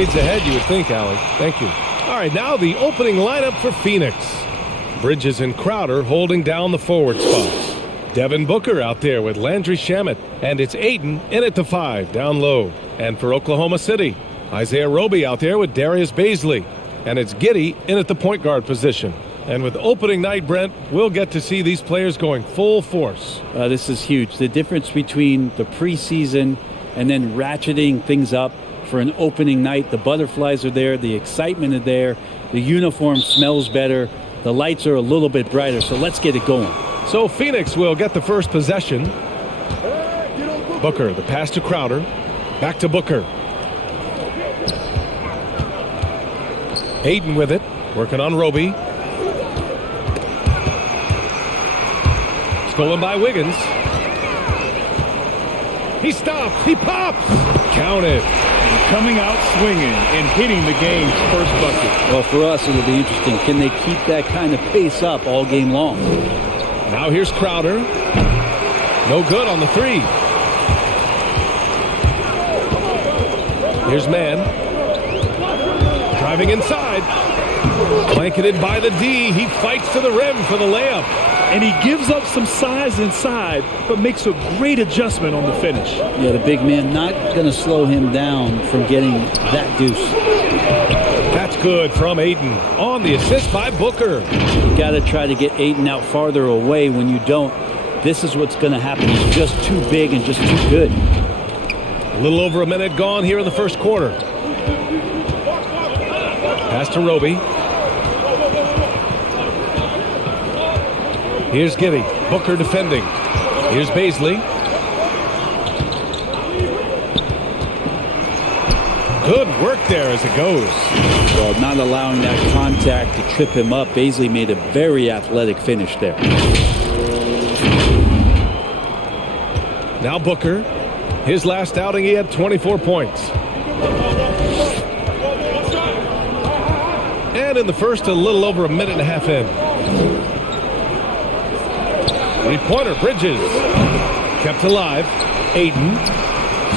Ahead, you would think, Allie. Thank you. All right, now the opening lineup for Phoenix. Bridges and Crowder holding down the forward spots. Devin Booker out there with Landry Shamet. And it's Ayton in at the 5, down low. And for Oklahoma City, Isaiah Roby out there with Darius Baisley. And it's Giddey in at the point guard position. And with opening night, Brent, we'll get to see these players going full force. This is huge. The difference between the preseason and then ratcheting things up for an opening night. The butterflies are there. The excitement is there. The uniform smells better. The lights are a little bit brighter. So let's get it going. So Phoenix will get the first possession. Booker, the pass to Crowder. Back to Booker. Ayton with it. Working on Roby. Stolen by Wiggins. He stops. He pops. Count it. Coming out swinging and hitting the game's first bucket. Well, for us, it'll be interesting. Can they keep that kind of pace up all game long? Now here's Crowder. No good on the 3. Here's Mann. Driving inside. Blanketed by the D. He fights to the rim for the layup. And he gives up some size inside, but makes a great adjustment on the finish. Yeah, the big man not going to slow him down from getting that deuce. That's good from Ayton on the assist by Booker. You got to try to get Ayton out farther away. When you don't, this is what's going to happen. He's just too big and just too good. A little over a minute gone here in the first quarter. Pass to Roby. Here's Giddey. Booker defending. Here's Baisley. Good work there as it goes. Well, not allowing that contact to trip him up. Baisley made a very athletic finish there. Now Booker. His last outing, he had 24 points. And in the first, a little over a minute and a half in. Three-pointer, Bridges. Kept alive. Ayton.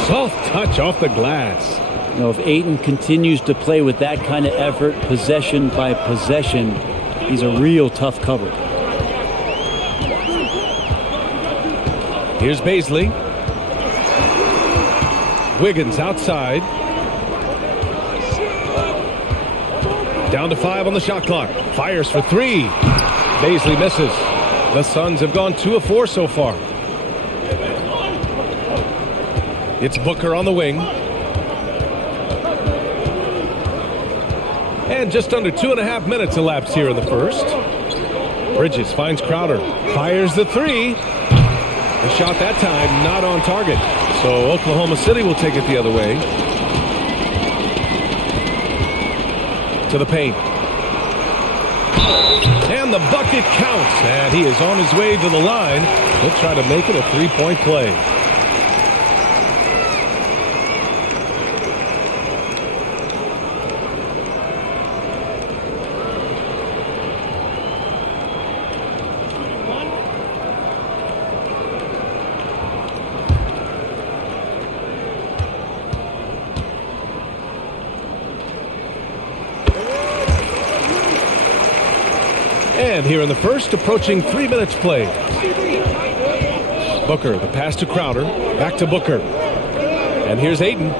Soft touch off the glass. You know, if Ayton continues to play with that kind of effort, possession by possession, he's a real tough cover. Here's Baisley. Wiggins outside. Down to 5 on the shot clock. Fires for 3. Baisley misses. The Suns have gone 2 of 4 so far. It's Booker on the wing. And just under 2.5 minutes elapsed here in the first. Bridges finds Crowder. Fires the 3. The shot that time not on target. So Oklahoma City will take it the other way. To the paint. And the bucket counts. And he is on his way to the line. He'll try to make it a 3-point play. And here in the first, approaching 3 minutes played. Booker, the pass to Crowder. Back to Booker. And here's Ayton.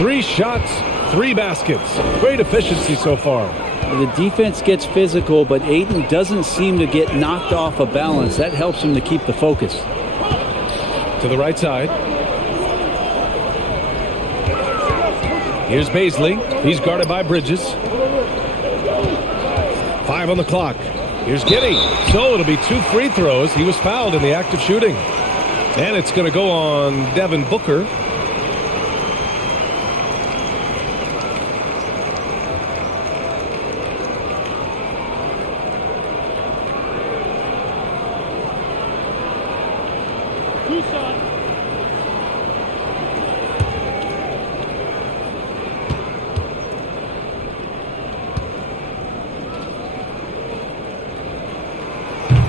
3 shots, 3 baskets. Great efficiency so far. The defense gets physical, but Ayton doesn't seem to get knocked off of balance. That helps him to keep the focus. To the right side. Here's Baisley. He's guarded by Bridges. 5 on the clock. Here's Giddey. So it'll be 2 free throws. He was fouled in the act of shooting. And it's going to go on Devin Booker.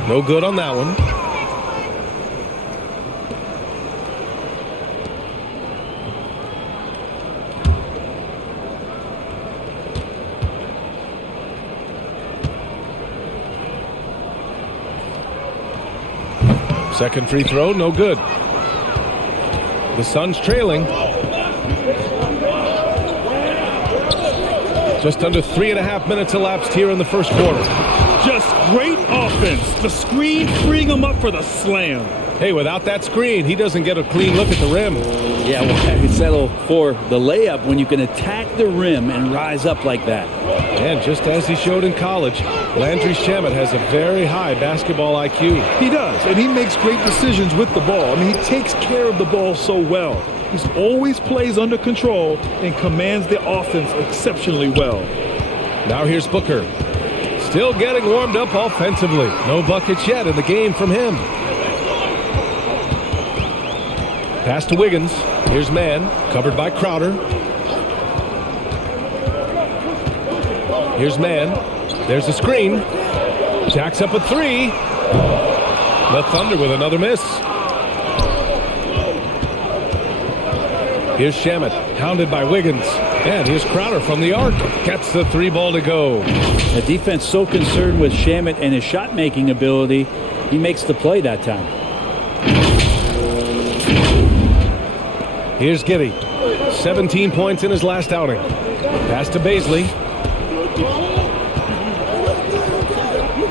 No good on that one. Second free throw, no good. The Suns trailing. Just under 3.5 minutes elapsed here in the first quarter. Just great offense. The screen freeing him up for the slam. Hey, without that screen, he doesn't get a clean look at the rim. Yeah, why settle for the layup when you can attack the rim and rise up like that? And just as he showed in college, Landry Shamet has a very high basketball IQ. He does, and he makes great decisions with the ball. I mean, he takes care of the ball so well. He's always plays under control and commands the offense exceptionally well. Now here's Booker. Still getting warmed up offensively. No buckets yet in the game from him. Pass to Wiggins. Here's Mann, covered by Crowder. Here's Mann. There's a screen. Jacks up a three. The Thunder with another miss. Here's Shamet, hounded by Wiggins. And here's Crowder from the arc. Gets the three ball to go. The defense so concerned with Shamet and his shot-making ability, he makes the play that time. Here's Giddey. 17 points in his last outing. Pass to Baisley.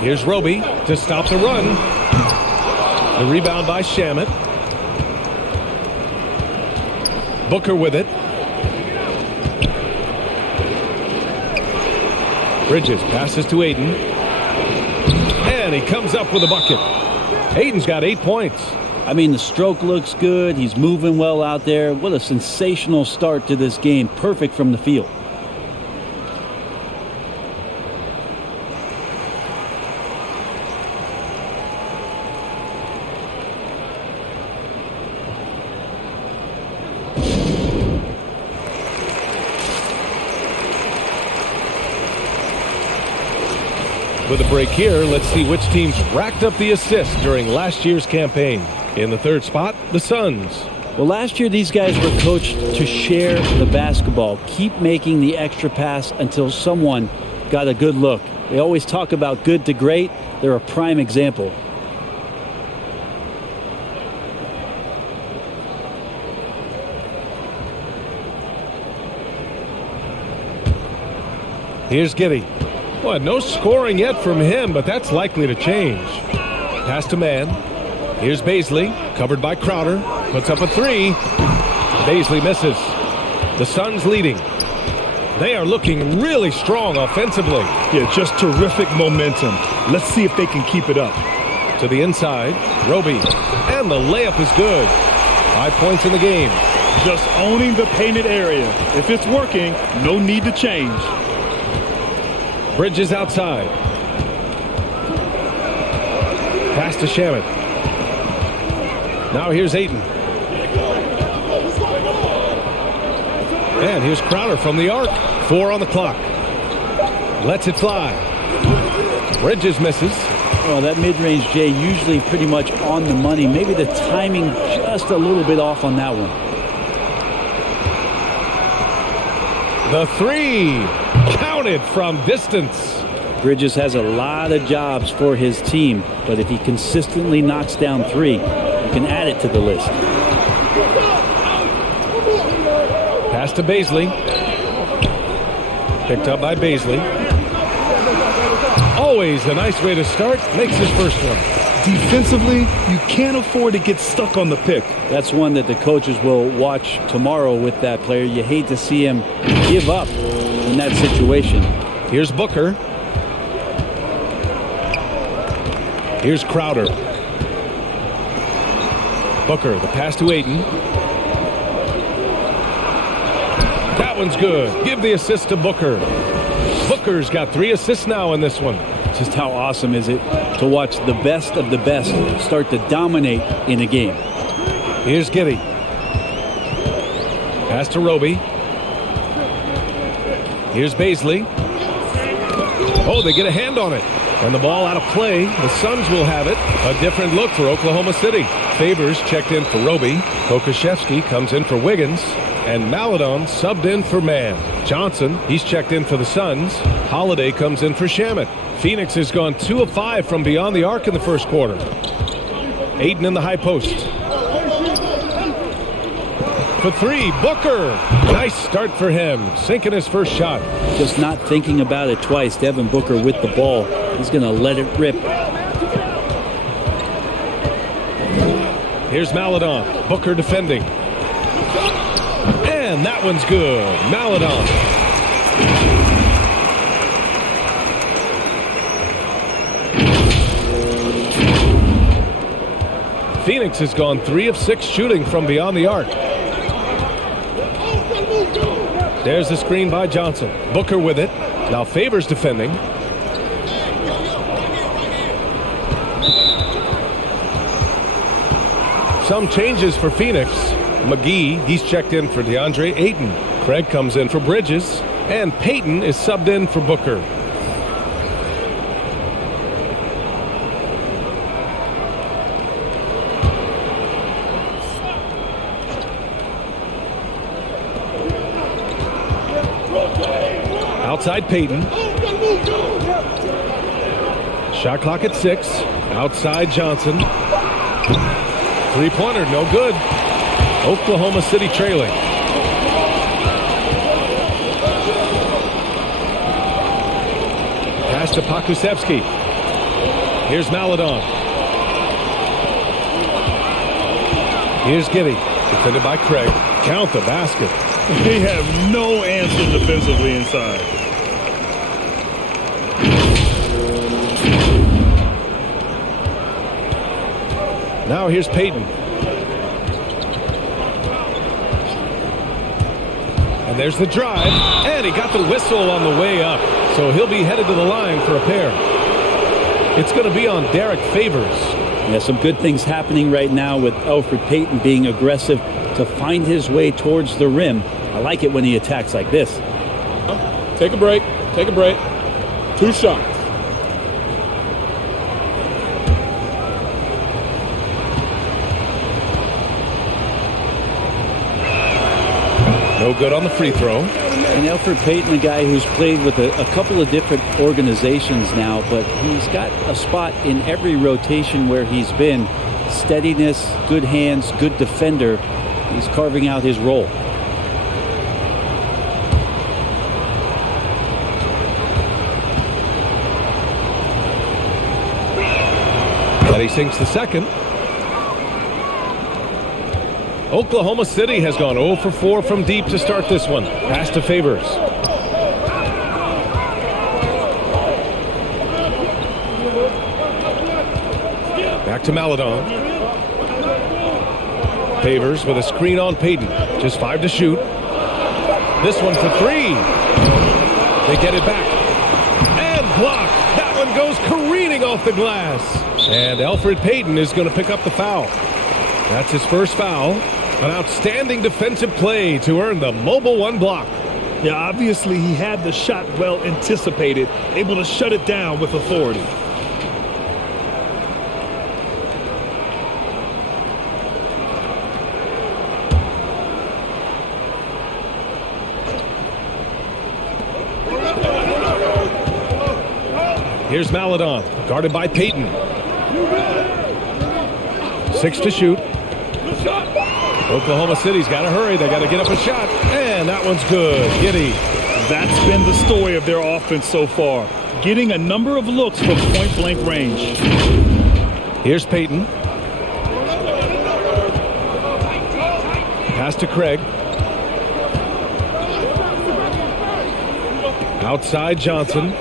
Here's Roby to stop the run. The rebound by Shamet. Booker with it. Bridges passes to Ayton. And he comes up with a bucket. Ayton's got 8 points. I mean, the stroke looks good. He's moving well out there. What a sensational start to this game. Perfect from the field. With a break here, let's see which teams racked up the assists during last year's campaign. In the third spot, the Suns. Well, last year these guys were coached to share the basketball, keep making the extra pass until someone got a good look. They always talk about good to great. They're a prime example. Here's Giddey. Well, no scoring yet from him, but that's likely to change. Pass to Mann. Here's Baisley, covered by Crowder. Puts up a three. Baisley misses. The Suns leading. They are looking really strong offensively. Yeah, just terrific momentum. Let's see if they can keep it up. To the inside, Roby. And the layup is good. 5 points in the game. Just owning the painted area. If it's working, no need to change. Bridges outside. Pass to Shamet. Now here's Ayton. And here's Crowder from the arc. 4 on the clock. Lets it fly. Bridges misses. Well, that mid-range, Jay, usually pretty much on the money. Maybe the timing just a little bit off on that one. The three. Counted from distance. Bridges has a lot of jobs for his team, but if he consistently knocks down three, you can add it to the list. Pass to Baisley. Picked up by Baisley. Always a nice way to start. Makes his first one. Defensively, you can't afford to get stuck on the pick. That's one that the coaches will watch tomorrow with that player. You hate to see him give up in that situation. Here's Booker. Here's Crowder. Booker, the pass to Ayton. That one's good. Give the assist to Booker. Booker's got 3 assists now in this one. Just how awesome is it to watch the best of the best start to dominate in a game. Here's Giddey. Pass to Roby. Here's Baisley. Oh, they get a hand on it. And the ball out of play. The Suns will have it. A different look for Oklahoma City. Favors checked in for Roby. Kokoszewski comes in for Wiggins. And Maladon subbed in for Mann. Johnson, he's checked in for the Suns. Holiday comes in for Shamet. Phoenix has gone 2 of 5 from beyond the arc in the first quarter. Aiden in the high post. For three, Booker. Nice start for him, sinking his first shot. Just not thinking about it twice. Devin Booker with the ball. He's going to let it rip. Here's Maladon. Booker defending. And that one's good. Maladon. Phoenix has gone 3 of 6 shooting from beyond the arc. There's the screen by Johnson. Booker with it. Now Favors defending. Some changes for Phoenix. McGee, he's checked in for DeAndre Ayton. Craig comes in for Bridges. And Payton is subbed in for Booker. Outside Payton. Shot clock at 6. Outside Johnson. Three-pointer, no good. Oklahoma City trailing. Pass to Pokusevski. Here's Maladon. Here's Giddey. Defended by Craig. Count the basket. They have no answer defensively inside. Now here's Payton. And there's the drive. And he got the whistle on the way up. So he'll be headed to the line for a pair. It's going to be on Derek Favors. Yeah, some good things happening right now with Elfrid Payton being aggressive to find his way towards the rim. I like it when he attacks like this. Take a break. Take a break. 2 shots. No good on the free throw. And Elfrid Payton, a guy who's played with a couple of different organizations now, but he's got a spot in every rotation where he's been. Steadiness, good hands, good defender. He's carving out his role. But he sinks the second. Oklahoma City has gone 0 for 4 from deep to start this one. Pass to Favors. Back to Maladon. Favors with a screen on Payton. Just 5 to shoot. This one for 3. They get it back. And blocked. That one goes careening off the glass. And Elfrid Payton is going to pick up the foul. That's his first foul. An outstanding defensive play to earn the mobile 1 block. Yeah, obviously he had the shot well anticipated, able to shut it down with authority. Here's Maladon, guarded by Payton. 6 to shoot. Oklahoma City's got to hurry. They got to get up a shot. And that one's good. Giddey. That's been the story of their offense so far. Getting a number of looks from point-blank range. Here's Payton. Pass to Craig. Outside Johnson.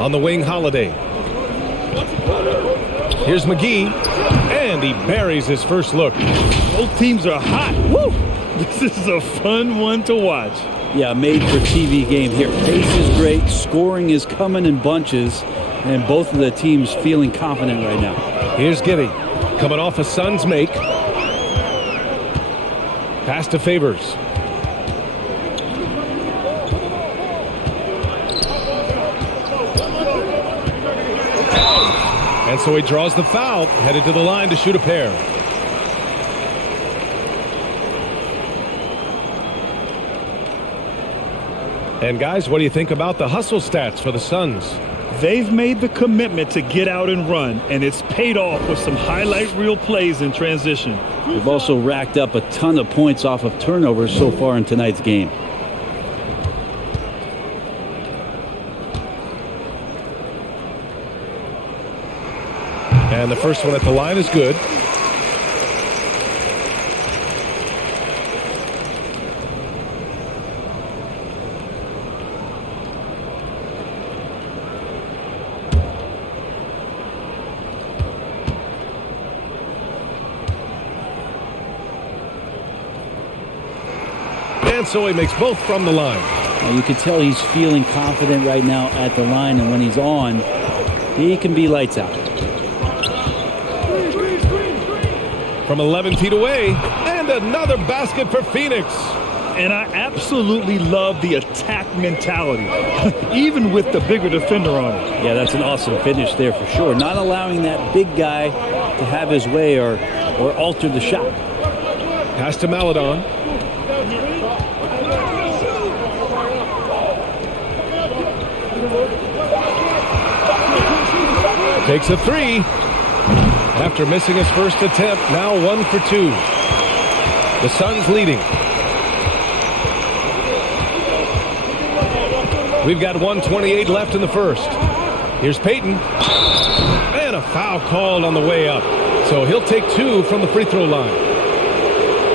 On the wing, Holiday. Here's McGee. And he buries his first look. Both teams are hot. Woo! This is a fun one to watch. Yeah, made for TV game here. Pace is great. Scoring is coming in bunches. And both of the teams feeling confident right now. Here's Giddey. Coming off a Suns make. Pass to Favors. And so he draws the foul, headed to the line to shoot a pair. And guys, what do you think about the hustle stats for the Suns? They've made the commitment to get out and run, and it's paid off with some highlight reel plays in transition. They've also racked up a ton of points off of turnovers so far in tonight's game. And the first one at the line is good. And so he makes both from the line. Now you can tell he's feeling confident right now at the line, and when he's on, he can be lights out. From 11 feet away, and another basket for Phoenix. And I absolutely love the attack mentality, even with the bigger defender on it. Yeah, that's an awesome finish there for sure. Not allowing that big guy to have his way or alter the shot. Pass to Maladon. Takes a three. After missing his first attempt, now 1 for 2. The Suns leading. We've got 1:28 left in the first. Here's Payton. And a foul called on the way up. So he'll take 2 from the free throw line.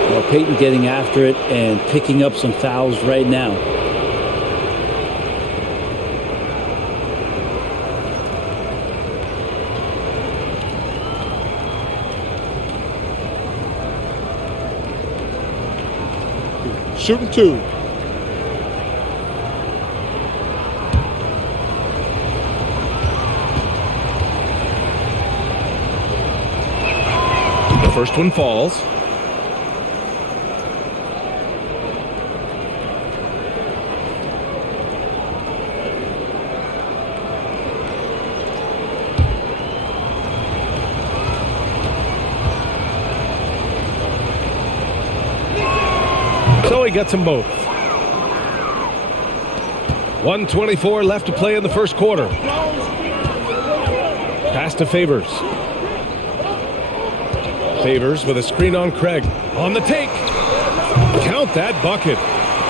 Well, Payton getting after it and picking up some fouls right now. Shooting 2. The first one falls. So he gets them both. 1:24 left to play in the first quarter. Pass to Favors. Favors with a screen on Craig. On the take. Count that bucket.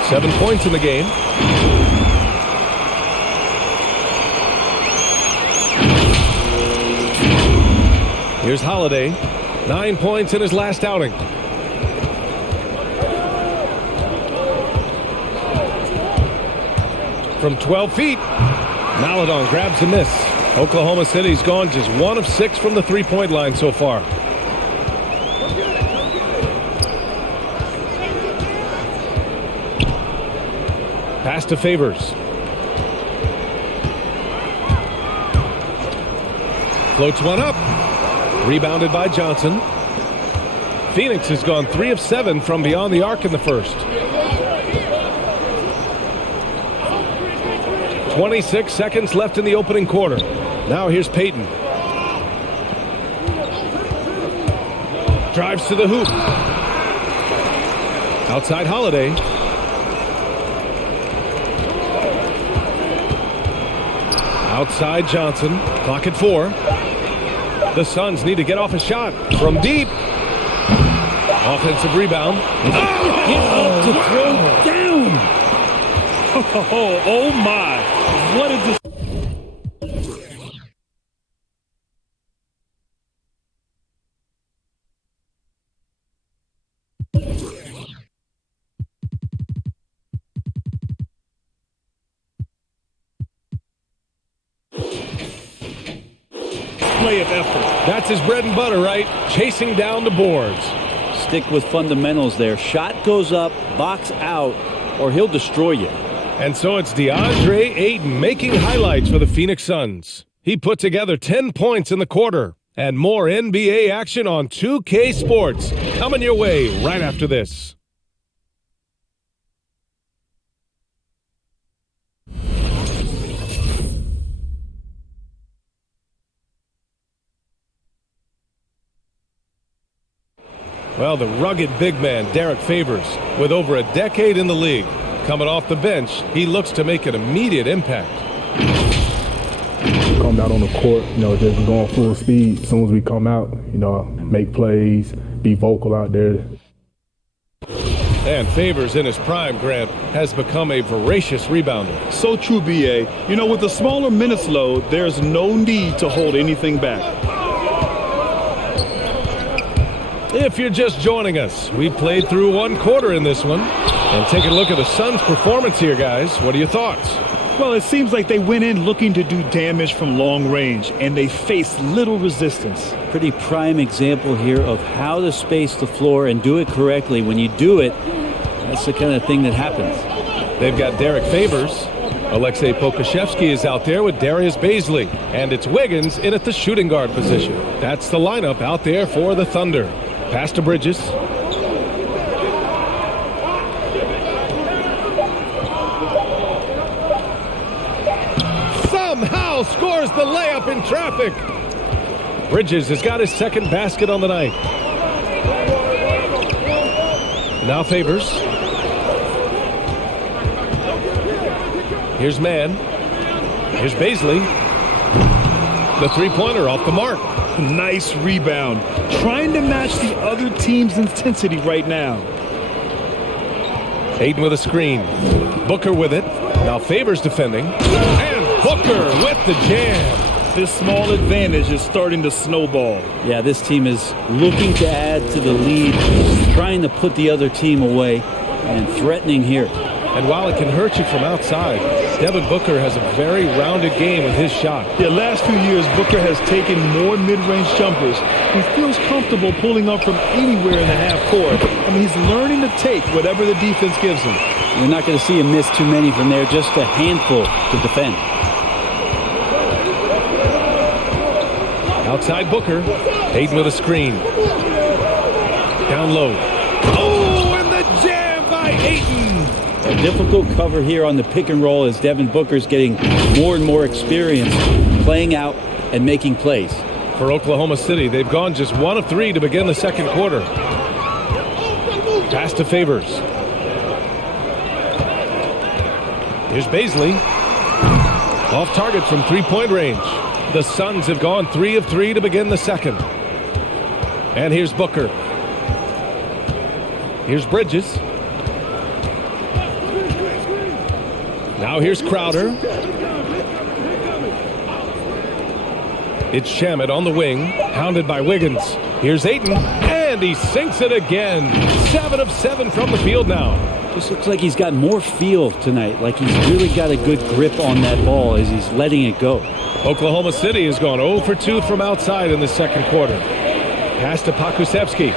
7 points in the game. Here's Holiday. 9 points in his last outing. From 12 feet, Maladon grabs a miss. Oklahoma City's gone just 1 of 6 from the three-point line so far. Pass to Favors. Floats one up. Rebounded by Johnson. Phoenix has gone 3 of 7 from beyond the arc in the first. 26 seconds left in the opening quarter. Now here's Payton. Drives to the hoop. Outside Holiday. Outside Johnson. Clock at 4. The Suns need to get off a shot from deep. Offensive rebound. To throw down. Oh my. What is this? Display of effort. That's his bread and butter, right? Chasing down the boards. Stick with fundamentals there. Shot goes up, box out, or he'll destroy you. And so it's DeAndre Ayton making highlights for the Phoenix Suns. He put together 10 points in the quarter. And more NBA action on 2K Sports coming your way right after this. Well, the rugged big man, Derek Favors, with over a decade in the league. Coming off the bench, he looks to make an immediate impact. come out on the court, just going full speed. As soon as we come out, make plays, be vocal out there. And Favors in his prime, Grant, has become a voracious rebounder. So true, B.A. With the smaller minutes load, there's no need to hold anything back. If you're just joining us, we played through one quarter in this one. And take a look at the Suns' performance here, guys. What are your thoughts? Well, it seems like they went in looking to do damage from long range, and they faced little resistance. Pretty prime example here of how to space the floor and do it correctly. When you do it, that's the kind of thing that happens. They've got Derek Favors. Alexei Pokusevski is out there with Darius Baisley. And it's Wiggins in at the shooting guard position. That's the lineup out there for the Thunder. Pass to Bridges. Somehow scores the layup in traffic. Bridges has got his second basket on the night. Now Favors. Here's Mann. Here's Baisley. The three-pointer off the mark. Nice rebound. Trying to match the other team's intensity right now. Ayton with a screen. Booker with it. Now Favors defending. And Booker with the jam. This small advantage is starting to snowball. Yeah, this team is looking to add to the lead, trying to put the other team away, and threatening here. And while it can hurt you from outside, Devin Booker has a very rounded game with his shot. The last few years, Booker has taken more mid-range jumpers. He feels comfortable pulling up from anywhere in the half court. He's learning to take whatever the defense gives him. You're not going to see him miss too many from there, just a handful to defend. Outside Booker. Ayton with a screen. Down low. Oh, and the jam by Ayton. A difficult cover here on the pick and roll as Devin Booker's getting more and more experience playing out and making plays. For Oklahoma City, they've gone just 1 of 3 to begin the second quarter. Pass to Favors. Here's Baisley. Off target from three-point range. The Suns have gone 3 of 3 to begin the second. And here's Booker. Here's Bridges. Now here's Crowder. It's Shamet on the wing, hounded by Wiggins. Here's Ayton, and he sinks it again. 7 of 7 from the field now. This looks like he's got more feel tonight, like he's really got a good grip on that ball as he's letting it go. Oklahoma City has gone 0 for 2 from outside in the second quarter. Pass to Pokusevski.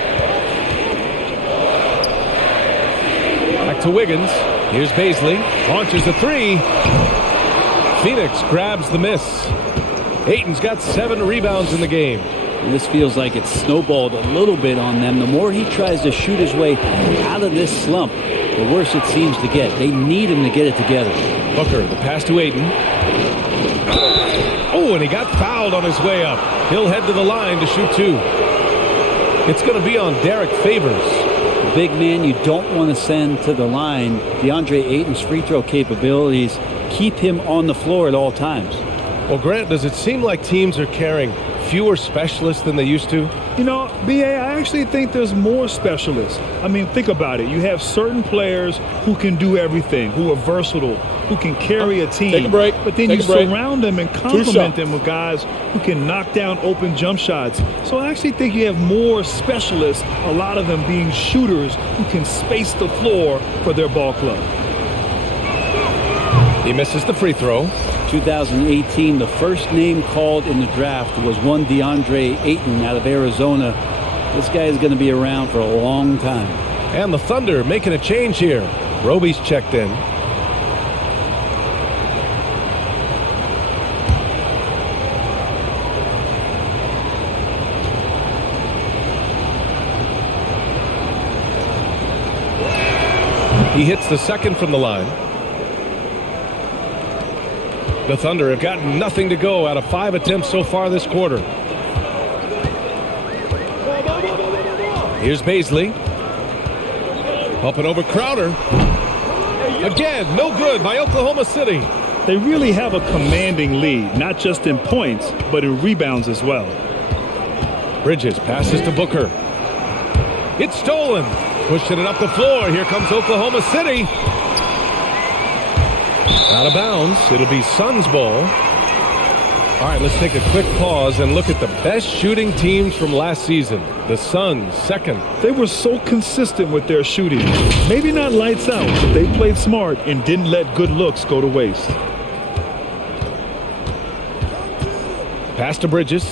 Back to Wiggins. Here's Baisley. Launches a three. Phoenix grabs the miss. Ayton's got 7 rebounds in the game. And this feels like it's snowballed a little bit on them. The more he tries to shoot his way out of this slump, the worse it seems to get. They need him to get it together. Booker, the pass to Ayton. Oh, and he got fouled on his way up. He'll head to the line to shoot 2. It's going to be on Derek Favors. The big man you don't want to send to the line. DeAndre Ayton's free throw capabilities keep him on the floor at all times. Well, Grant, does it seem like teams are carrying fewer specialists than they used to? B.A., I actually think there's more specialists. Think about it. You have certain players who can do everything, who are versatile, who can carry a team. Take a break. But then Take you a break. surround them and complement them with guys who can knock down open jump shots. So I actually think you have more specialists, a lot of them being shooters who can space the floor for their ball club. He misses the free throw. 2018, the first name called in the draft was one DeAndre Ayton out of Arizona. This guy is going to be around for a long time. And the Thunder making a change here. Roby's checked in. He hits the second from the line. The Thunder have got nothing to go out of 5 attempts so far this quarter. Here's Baisley. Up and over Crowder. Again, no good by Oklahoma City. They really have a commanding lead, not just in points, but in rebounds as well. Bridges passes to Booker. It's stolen. Pushing it up the floor. Here comes Oklahoma City. Out of bounds. It'll be Suns ball. All right, let's take a quick pause and look at the best shooting teams from last season. The Suns, second. They were so consistent with their shooting. Maybe not lights out, but they played smart and didn't let good looks go to waste. Pass to Bridges.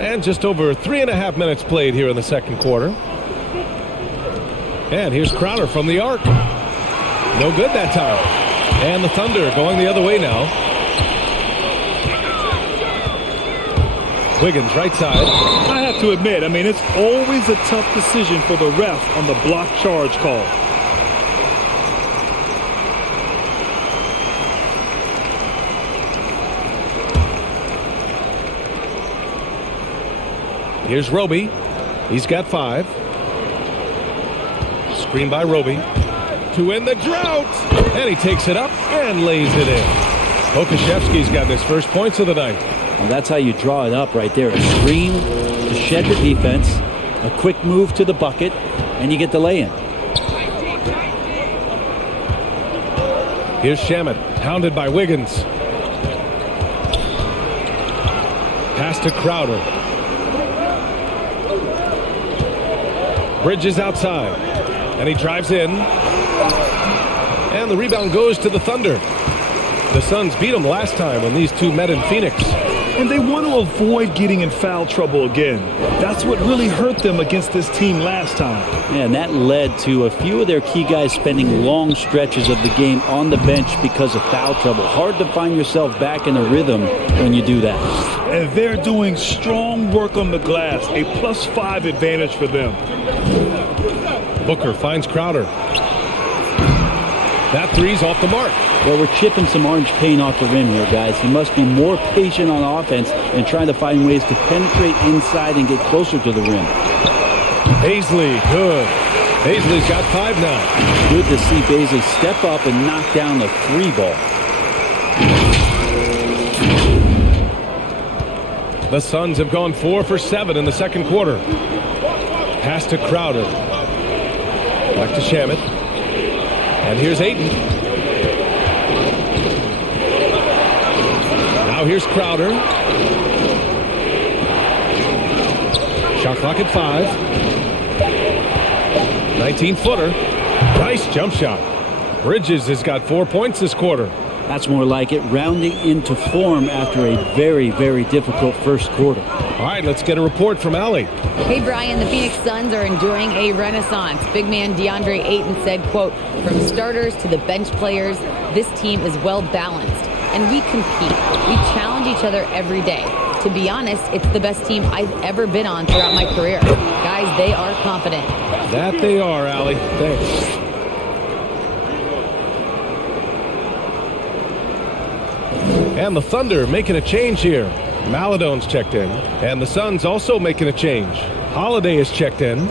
And just over 3.5 minutes played here in the second quarter. And here's Crowder from the arc. No good that time. And the Thunder going the other way now. Wiggins right side. I have to admit, it's always a tough decision for the ref on the block charge call. Here's Roby. He's got 5. Screen by Roby. To end the drought. And he takes it up and lays it in. Okashevsky's got his first points of the night. Well, that's how you draw it up right there. A screen to shed the defense, a quick move to the bucket, and you get the lay-in. Here's Shamet, hounded by Wiggins. Pass to Crowder. Bridges outside. And he drives in. And the rebound goes to the Thunder. The Suns beat them last time when these two met in Phoenix. And they want to avoid getting in foul trouble again. That's what really hurt them against this team last time. Yeah, and that led to a few of their key guys spending long stretches of the game on the bench because of foul trouble. Hard to find yourself back in a rhythm when you do that. And they're doing strong work on the glass, a +5 advantage for them. Booker finds Crowder. That three's off the mark. Well, we're chipping some orange paint off the rim here, guys. He must be more patient on offense and trying to find ways to penetrate inside and get closer to the rim. Baisley, good. Baisley's got 5 now. Good to see Baisley step up and knock down the 3 ball. The Suns have gone 4 for 7 in the second quarter. Pass to Crowder. Back to Shamet. And here's Ayton. Now here's Crowder. Shot clock at 5. 19-footer. Nice jump shot. Bridges has got 4 points this quarter. That's more like it, rounding into form after a very, very difficult first quarter. All right, let's get a report from Allie. Hey, Brian, the Phoenix Suns are enduring a renaissance. Big man DeAndre Ayton said, quote, "From starters to the bench players, this team is well balanced, and we compete. We challenge each other every day. To be honest, it's the best team I've ever been on throughout my career. Guys, they are confident." That they are, Allie. Thanks. And the Thunder making a change here. Maladone's checked in. And the Suns also making a change. Holiday is checked in.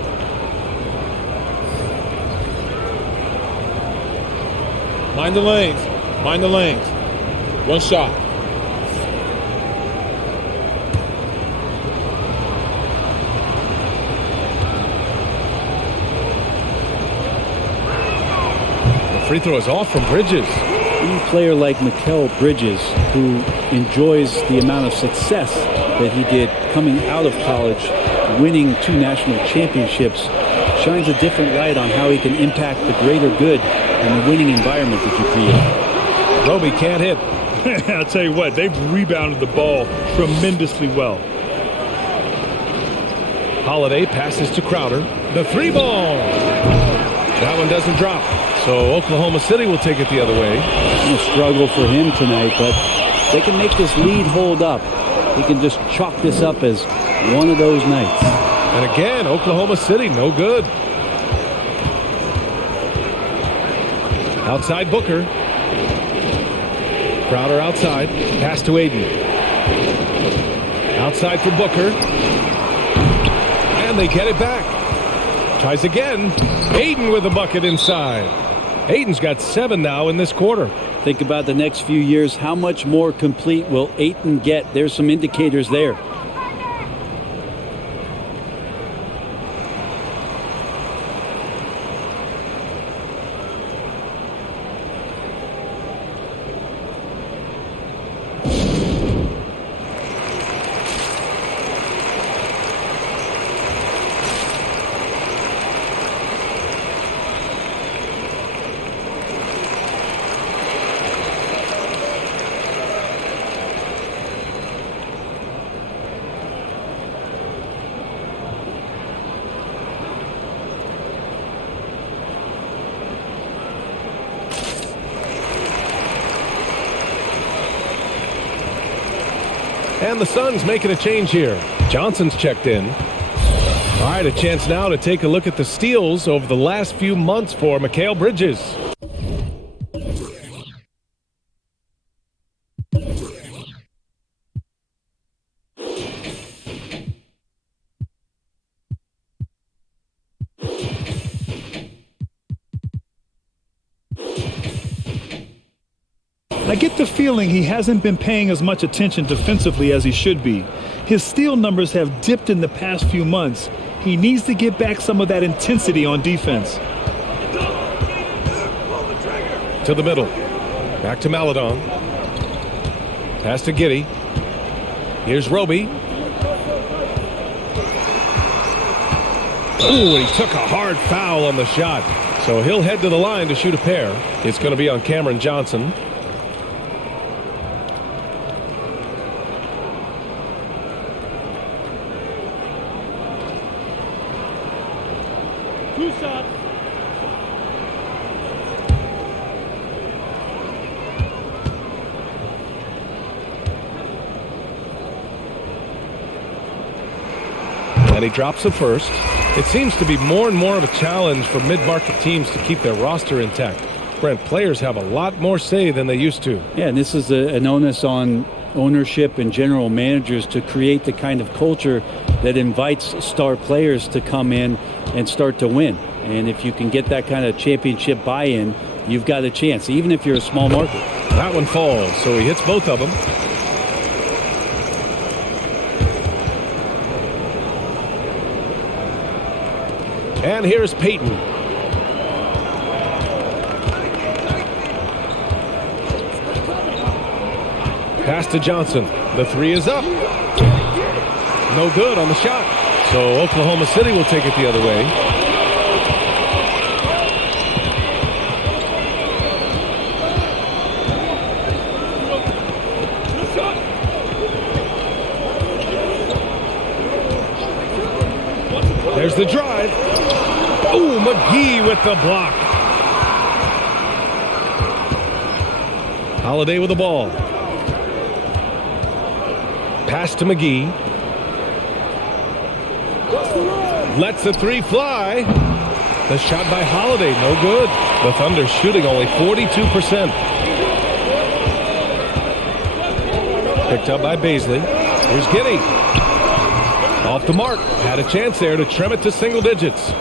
Mind the lanes. Mind the lanes. One shot. The free throw is off from Bridges. Any player like Mikal Bridges, who enjoys the amount of success that he did coming out of college, winning 2 national championships, shines a different light on how he can impact the greater good and the winning environment that you create. Roby can't hit. I'll tell you what, they've rebounded the ball tremendously well. Holiday passes to Crowder. The 3 ball. That one doesn't drop. So Oklahoma City will take it the other way. A struggle for him tonight, but they can make this lead hold up. He can just chalk this up as one of those nights. And again, Oklahoma City, no good. Outside Booker. Crowder outside. Pass to Ayton. Outside for Booker. And they get it back. Tries again. Ayton with a bucket inside. Ayton's got 7 now in this quarter. Think about the next few years. How much more complete will Ayton get? There's some indicators there. And the Suns making a change here. Johnson's checked in. All right, a chance now to take a look at the steals over the last few months for Mikal Bridges. I get the feeling he hasn't been paying as much attention defensively as he should be. His steal numbers have dipped in the past few months. He needs to get back some of that intensity on defense. To the middle. Back to Maledon. Pass to Giddey. Here's Roby. Ooh, and he took a hard foul on the shot. So he'll head to the line to shoot a pair. It's going to be on Cameron Johnson. Two shots. And he drops the first. It seems to be more and more of a challenge for mid-market teams to keep their roster intact. Brent, players have a lot more say than they used to. Yeah, and this is an onus on ownership and general managers to create the kind of culture that invites star players to come in and start to win. And if you can get that kind of championship buy-in, you've got a chance, even if you're a small market. That one falls, so he hits both of them. And here's Payton. Pass to Johnson. The three is up. No good on the shot. So Oklahoma City will take it the other way. There's the drive. Oh, McGee with the block. Holiday with the ball. Pass to McGee. Lets the three fly. The shot by Holiday, no good. The Thunder shooting only 42%. Picked up by Baisley. Here's Giddey. Off the mark. Had a chance there to trim it to single digits.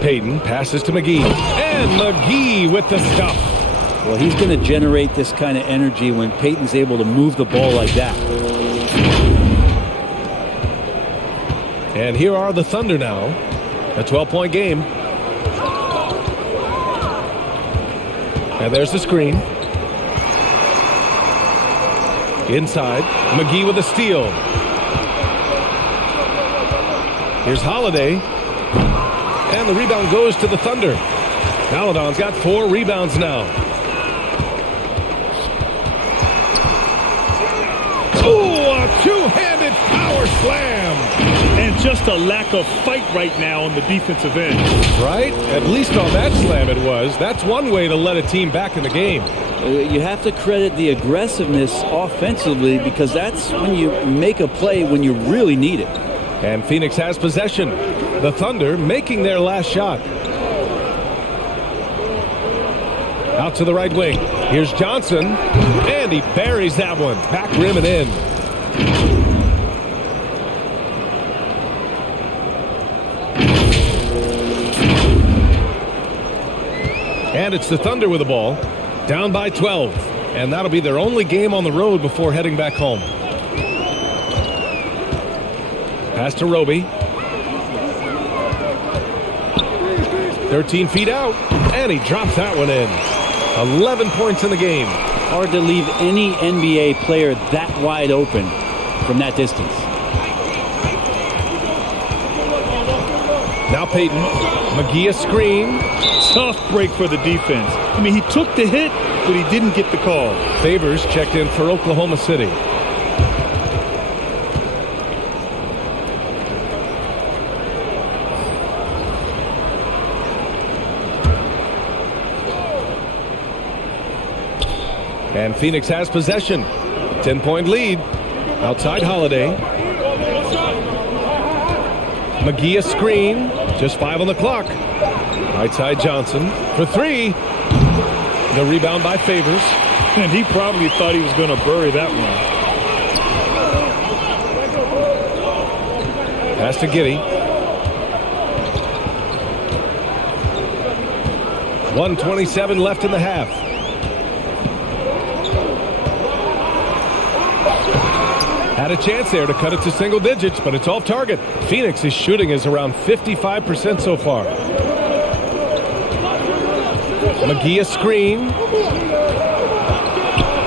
Payton passes to McGee. And McGee with the stuff. Well, he's going to generate this kind of energy when Payton's able to move the ball like that. And here are the Thunder now. A 12-point game. And there's the screen. Inside. McGee with a steal. Here's Holiday. And the rebound goes to the Thunder. Maledon's got 4 rebounds now. Oh, a two-handed power slam. And just a lack of fight right now on the defensive end. Right? At least on that slam it was. That's one way to let a team back in the game. You have to credit the aggressiveness offensively because that's when you make a play when you really need it. And Phoenix has possession. The Thunder making their last shot. Out to the right wing. Here's Johnson. And he buries that one. Back rim and in. And it's the Thunder with the ball, down by 12. And that'll be their only game on the road before heading back home. Pass to Roby. 13 feet out, and he drops that one in. 11 points in the game. Hard to leave any NBA player that wide open from that distance. Now Payton. McGee a screen. Tough break for the defense. I mean, he took the hit, but he didn't get the call. Favors checked in for Oklahoma City. And Phoenix has possession. 10-point lead. Outside Holiday. McGee a screen. Just 5 on the clock. Right side Johnson for 3. The rebound by Favors. And he probably thought he was going to bury that one. Pass to Giddey. 1:27 left in the half. Had a chance there to cut it to single digits, but it's off target. Phoenix's shooting is around 55% so far. McGee a screen.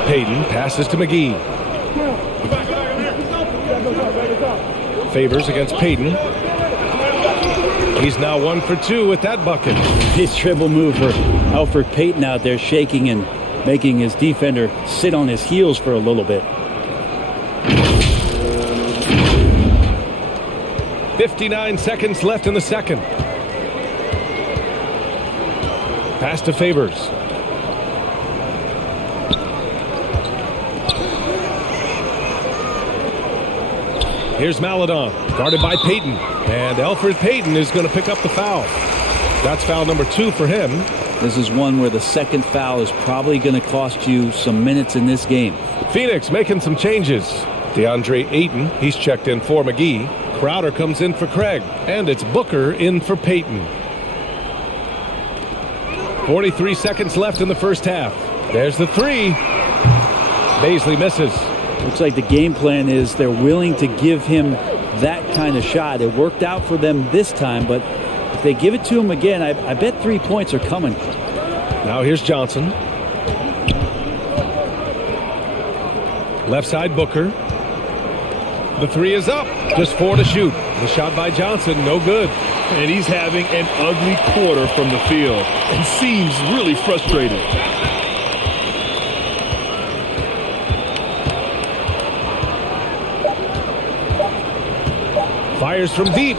Payton passes to McGee. Favors against Payton. He's now 1 for 2 with that bucket. His dribble move for Elfrid Payton out there shaking and making his defender sit on his heels for a little bit. 59 seconds left in the second. Pass to Favors. Here's Maladon, guarded by Payton. And Elfrid Payton is going to pick up the foul. That's foul number 2 for him. This is one where the second foul is probably going to cost you some minutes in this game. Phoenix making some changes. DeAndre Ayton, he's checked in for McGee. Crowder comes in for Craig. And it's Booker in for Payton. 43 seconds left in the first half. There's the 3. Baisley misses. Looks like the game plan is they're willing to give him that kind of shot. It worked out for them this time, but if they give it to him again, I bet 3 points are coming. Now here's Johnson. Left side Booker. The 3 is up. Just 4 to shoot. The shot by Johnson, no good. And he's having an ugly quarter from the field and seems really frustrated. Fires from deep.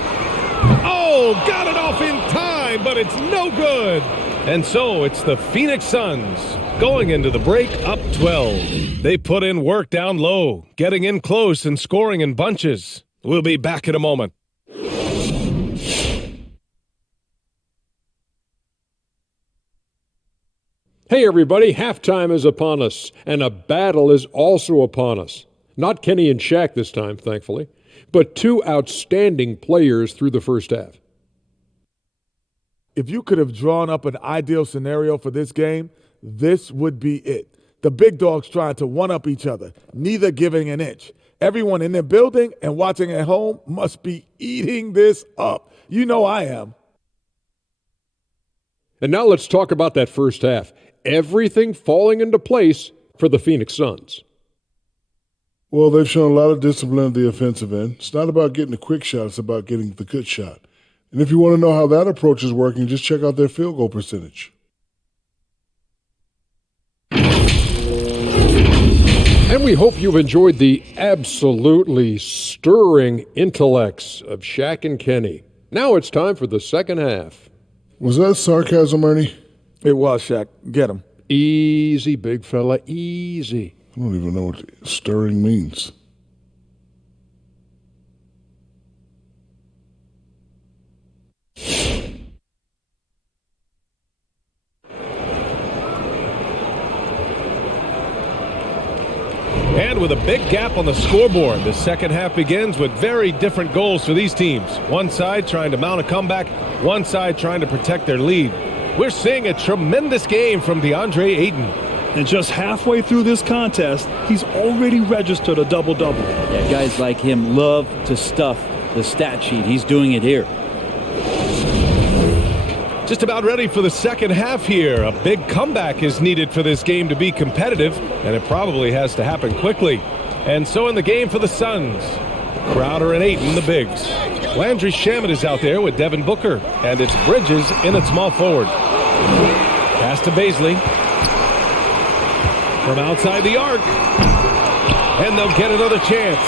Oh, got it off in time, but it's no good. And so it's the Phoenix Suns going into the break up 12. They put in work down low, getting in close and scoring in bunches. We'll be back in a moment. Hey everybody, halftime is upon us, and a battle is also upon us. Not Kenny and Shaq this time, thankfully, but 2 outstanding players through the first half. If you could have drawn up an ideal scenario for this game, this would be it. The big dogs trying to one-up each other, neither giving an inch. Everyone in the building and watching at home must be eating this up. You know I am. And now let's talk about that first half. Everything falling into place for the Phoenix Suns. Well, they've shown a lot of discipline at the offensive end. It's not about getting a quick shot, it's about getting the good shot. And if you want to know how that approach is working, just check out their field goal percentage. And we hope you've enjoyed the absolutely stirring intellects of Shaq and Kenny. Now it's time for the second half. Was that sarcasm, Ernie? It was, Shaq. Get him. Easy, big fella, easy. I don't even know what stirring means. And with a big gap on the scoreboard, the second half begins with very different goals for these teams. One side trying to mount a comeback, one side trying to protect their lead. We're seeing a tremendous game from DeAndre Ayton. And just halfway through this contest, he's already registered a double-double. Yeah, guys like him love to stuff the stat sheet. He's doing it here. Just about ready for the second half here. A big comeback is needed for this game to be competitive, and it probably has to happen quickly. And so in the game for the Suns, Crowder and Ayton, the bigs. Landry Shamet is out there with Devin Booker, and it's Bridges in at small forward. Pass to Baisley. From outside the arc. And they'll get another chance.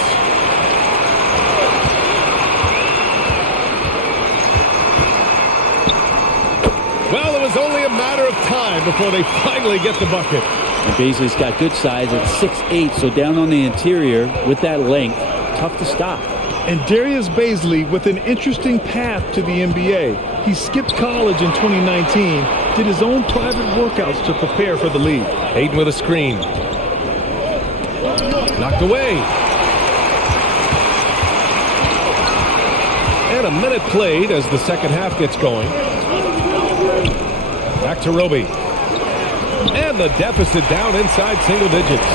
Well, it was only a matter of time before they finally get the bucket. And Baisley's got good size at 6'8", so down on the interior with that length, tough to stop. And Darius Baisley with an interesting path to the NBA. He skipped college in 2019, did his own private workouts to prepare for the league. Ayton with a screen. Knocked away. And a minute played as the second half gets going. Back to Roby. And the deficit down inside single digits.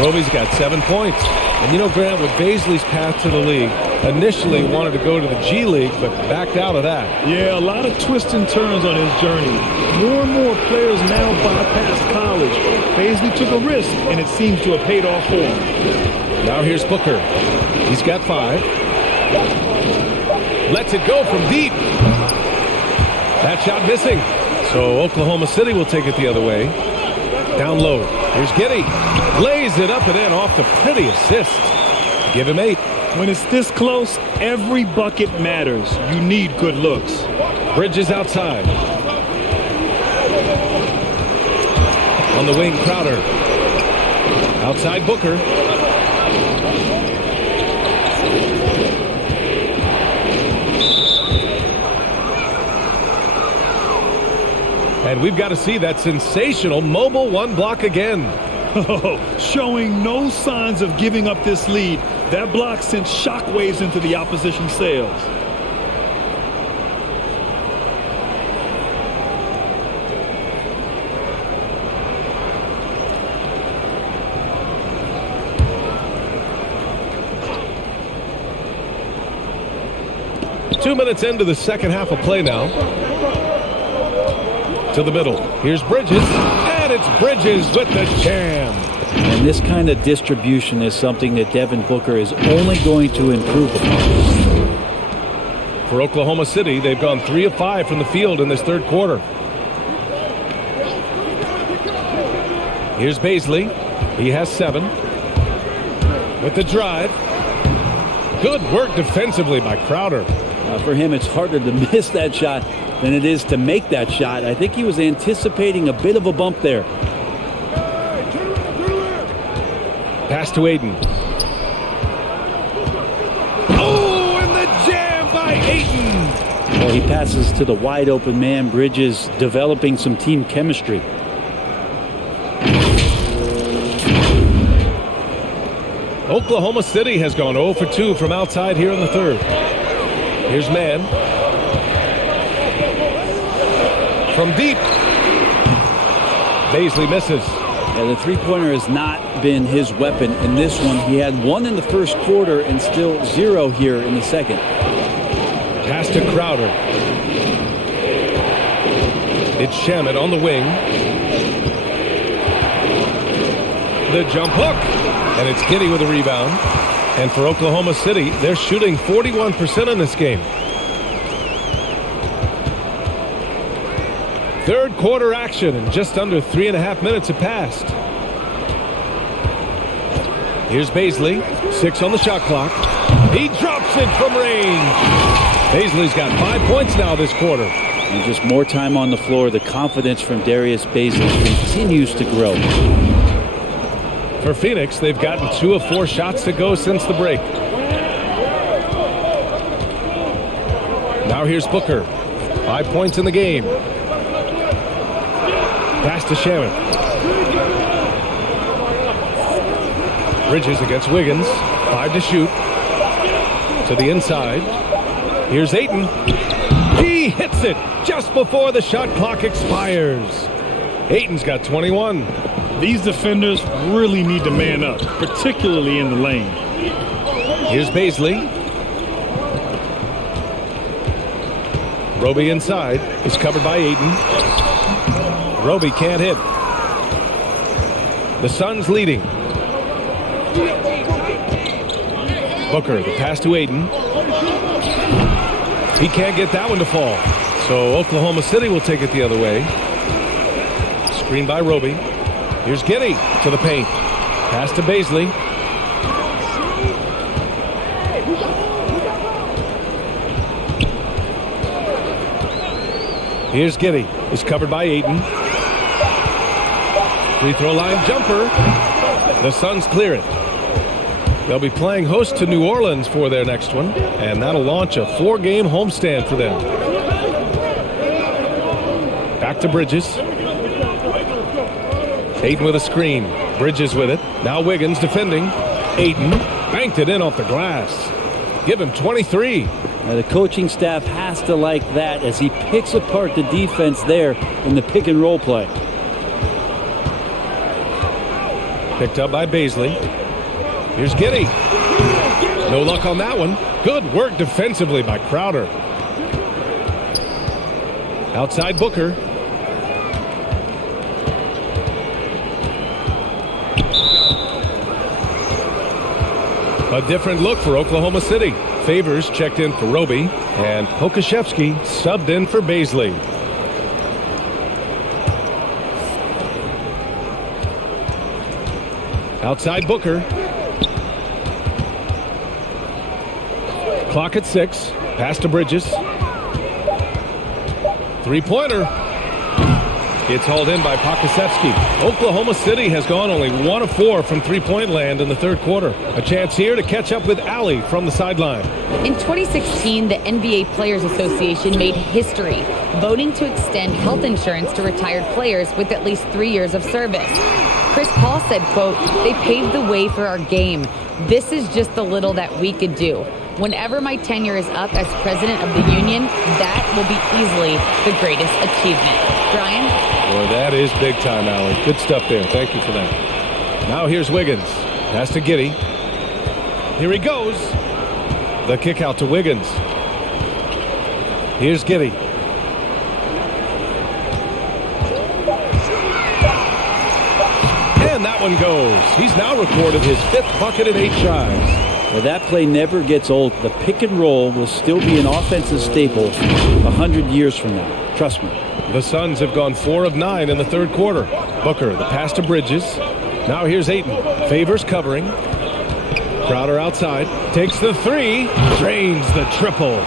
Roby's got 7 points. And you know, Grant, with Baisley's path to the league, initially wanted to go to the G League, but backed out of that. Yeah, a lot of twists and turns on his journey. More and more players now bypass college. Baisley took a risk, and it seems to have paid off for him. Now here's Booker. He's got 5. Lets it go from deep. That shot missing. So Oklahoma City will take it the other way. Down low. Here's Giddey. Lays it up and in off the pretty assist. Give him 8. When it's this close, every bucket matters. You need good looks. Bridges outside. On the wing, Crowder. Outside Booker. And we've got to see that sensational mobile one block again. Showing no signs of giving up this lead. That block sent shockwaves into the opposition sails. Two minutes into the second half of play now. To the middle. Here's Bridges. And it's Bridges with the jam. And this kind of distribution is something that Devin Booker is only going to improve upon. For Oklahoma City, they've gone 3 of 5 from the field in this third quarter. Here's Baisley. He has 7. With the drive. Good work defensively by Crowder. For him, it's harder to miss that shot than it is to make that shot. I think he was anticipating a bit of a bump there. Pass to Ayton. Oh, and the jam by Ayton. Well, he passes to the wide open man. Bridges developing some team chemistry. Oklahoma City has gone 0 for 2 from outside here in the third. Here's Mann. From deep. Baisley misses. Yeah, the three-pointer has not been his weapon in this one. He had 1 in the first quarter and still 0 here in the second. Pass to Crowder. It's Shamet on the wing. The jump hook. And it's Giddey with a rebound. And for Oklahoma City, they're shooting 41% in this game. Third quarter action, and just under 3.5 minutes have passed. Here's Baisley, 6 on the shot clock. He drops it from range. Baisley's got 5 points now this quarter. And just more time on the floor. The confidence from Darius Baisley continues to grow. For Phoenix, they've gotten 2 of 4 shots to go since the break. Now here's Booker. 5 points in the game. Pass to Shamet. Bridges against Wiggins. 5 to shoot. To the inside. Here's Ayton. He hits it just before the shot clock expires. Ayton's got 21. These defenders really need to man up, particularly in the lane. Here's Baisley. Roby inside is covered by Ayton. Roby can't hit. The Suns leading. Booker, the pass to Ayton. He can't get that one to fall. So Oklahoma City will take it the other way. Screen by Roby. Here's Giddey to the paint. Pass to Baisley. Here's Giddey. He's covered by Ayton. Free throw line jumper. The Suns clear it. They'll be playing host to New Orleans for their next one, and that'll launch a 4-game homestand for them. Back to Bridges. Ayton with a screen. Bridges with it. Now Wiggins defending. Ayton banked it in off the glass. Give him 23. Now the coaching staff has to like that as he picks apart the defense there in the pick and roll play. Picked up by Baisley. Here's Giddey. No luck on that one. Good work defensively by Crowder. Outside Booker. A different look for Oklahoma City. Favors checked in for Roby, and Pokashevsky subbed in for Baisley. Outside Booker. Clock at 6. Pass to Bridges. Three-pointer. It's hauled in by Pokashevsky. Oklahoma City has gone only 1 of 4 from three-point land in the third quarter. A chance here to catch up with Allie from the sideline. In 2016, the NBA Players Association made history, voting to extend health insurance to retired players with at least 3 years of service. Chris Paul said, quote, "They paved the way for our game. This is just the little that we could do. Whenever my tenure is up as president of the union, that will be easily the greatest achievement." Brian? Well, that is big time, Allie. Good stuff there. Thank you for that. Now here's Wiggins. Pass to Giddey. Here he goes. The kick out to Wiggins. Here's Giddey. And that one goes. He's now recorded his 5th bucket in 8 tries. Well, that play never gets old. The pick and roll will still be an offensive staple 100 years from now. Trust me. The Suns have gone 4 of 9 in the third quarter. Booker, the pass to Bridges. Now here's Ayton. Favors covering. Crowder outside. Takes the 3. Drains the triple.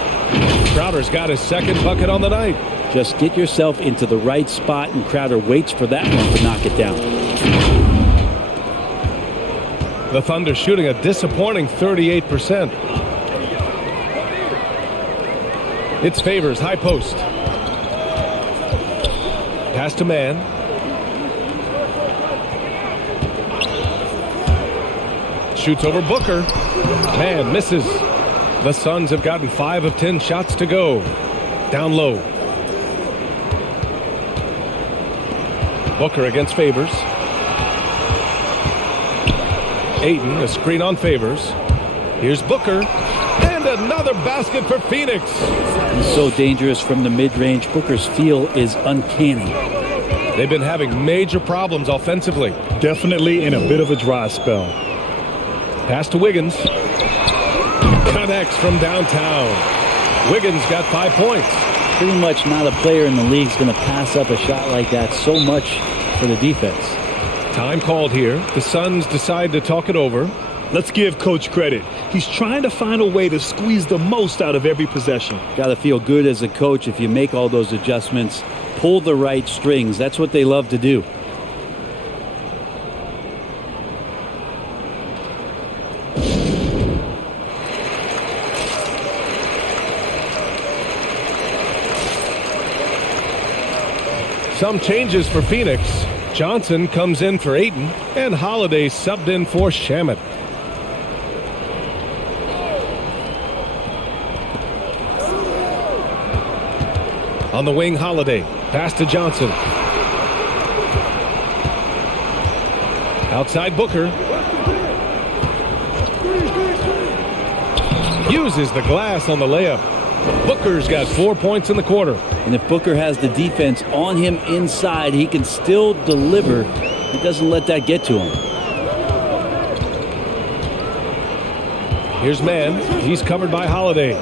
Crowder's got his 2nd bucket on the night. Just get yourself into the right spot, and Crowder waits for that one to knock it down. The Thunder shooting a disappointing 38%. It's Favors, high post. Pass to Man. Shoots over Booker. Man misses. The Suns have gotten 5 of 10 shots to go. Down low. Booker against Favors. Ayton, a screen on Favors. Here's Booker. And another basket for Phoenix. He's so dangerous from the mid-range. Booker's feel is uncanny. They've been having major problems offensively. Definitely in a bit of a dry spell. Pass to Wiggins. Connects from downtown. Wiggins got 5 points. Pretty much not a player in the league is going to pass up a shot like that. So much for the defense. Time called here. The Suns decide to talk it over. Let's give Coach credit. He's trying to find a way to squeeze the most out of every possession. Got to feel good as a coach if you make all those adjustments. Pull the right strings. That's what they love to do. Some changes for Phoenix. Johnson comes in for Ayton, and Holiday subbed in for Shamet. On the wing, Holiday. Pass to Johnson. Outside Booker. Uses the glass on the layup. Booker's got 4 points in the quarter. And if Booker has the defense on him inside, he can still deliver. He doesn't let that get to him. Here's Mann. He's covered by Holiday.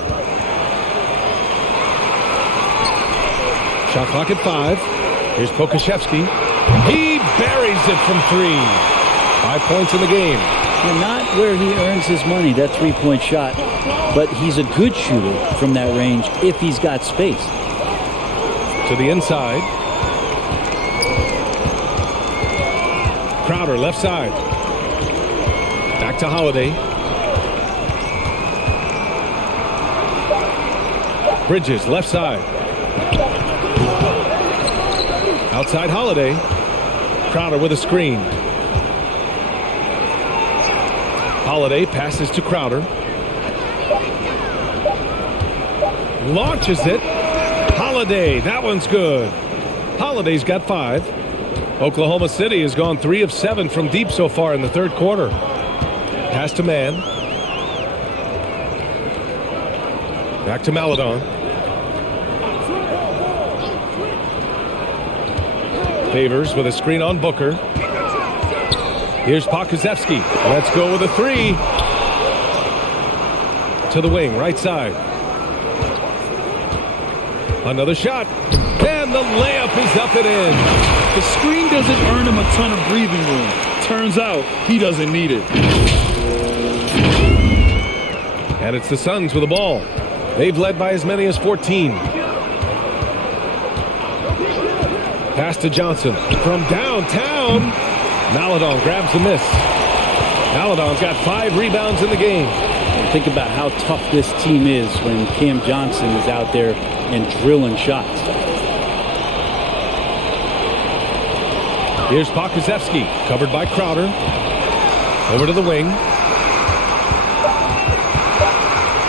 Shot clock at 5. Here's Pokusevski. He buries it from 3. 5 points in the game. And not where he earns his money, that three-point shot. But he's a good shooter from that range if he's got space. To the inside. Crowder left side. Back to Holiday. Bridges left side. Outside Holiday. Crowder with a screen. Holiday passes to Crowder. Launches it. Holiday, that one's good. Holiday's got 5. Oklahoma City has gone 3 of 7 from deep so far in the third quarter. Pass to Mann. Back to Maledon. Favors with a screen on Booker. Here's Pokusevski. Let's go with a 3. To the wing, right side. Another shot. And the layup is up and in. The screen doesn't earn him a ton of breathing room. Turns out he doesn't need it. And it's the Suns with the ball. They've led by as many as 14. Pass to Johnson from downtown. Maledon grabs the miss. Maledon's got 5 rebounds in the game. Think about how tough this team is when Cam Johnson is out there and drilling shots. Here's Pokusevski, covered by Crowder. Over to the wing.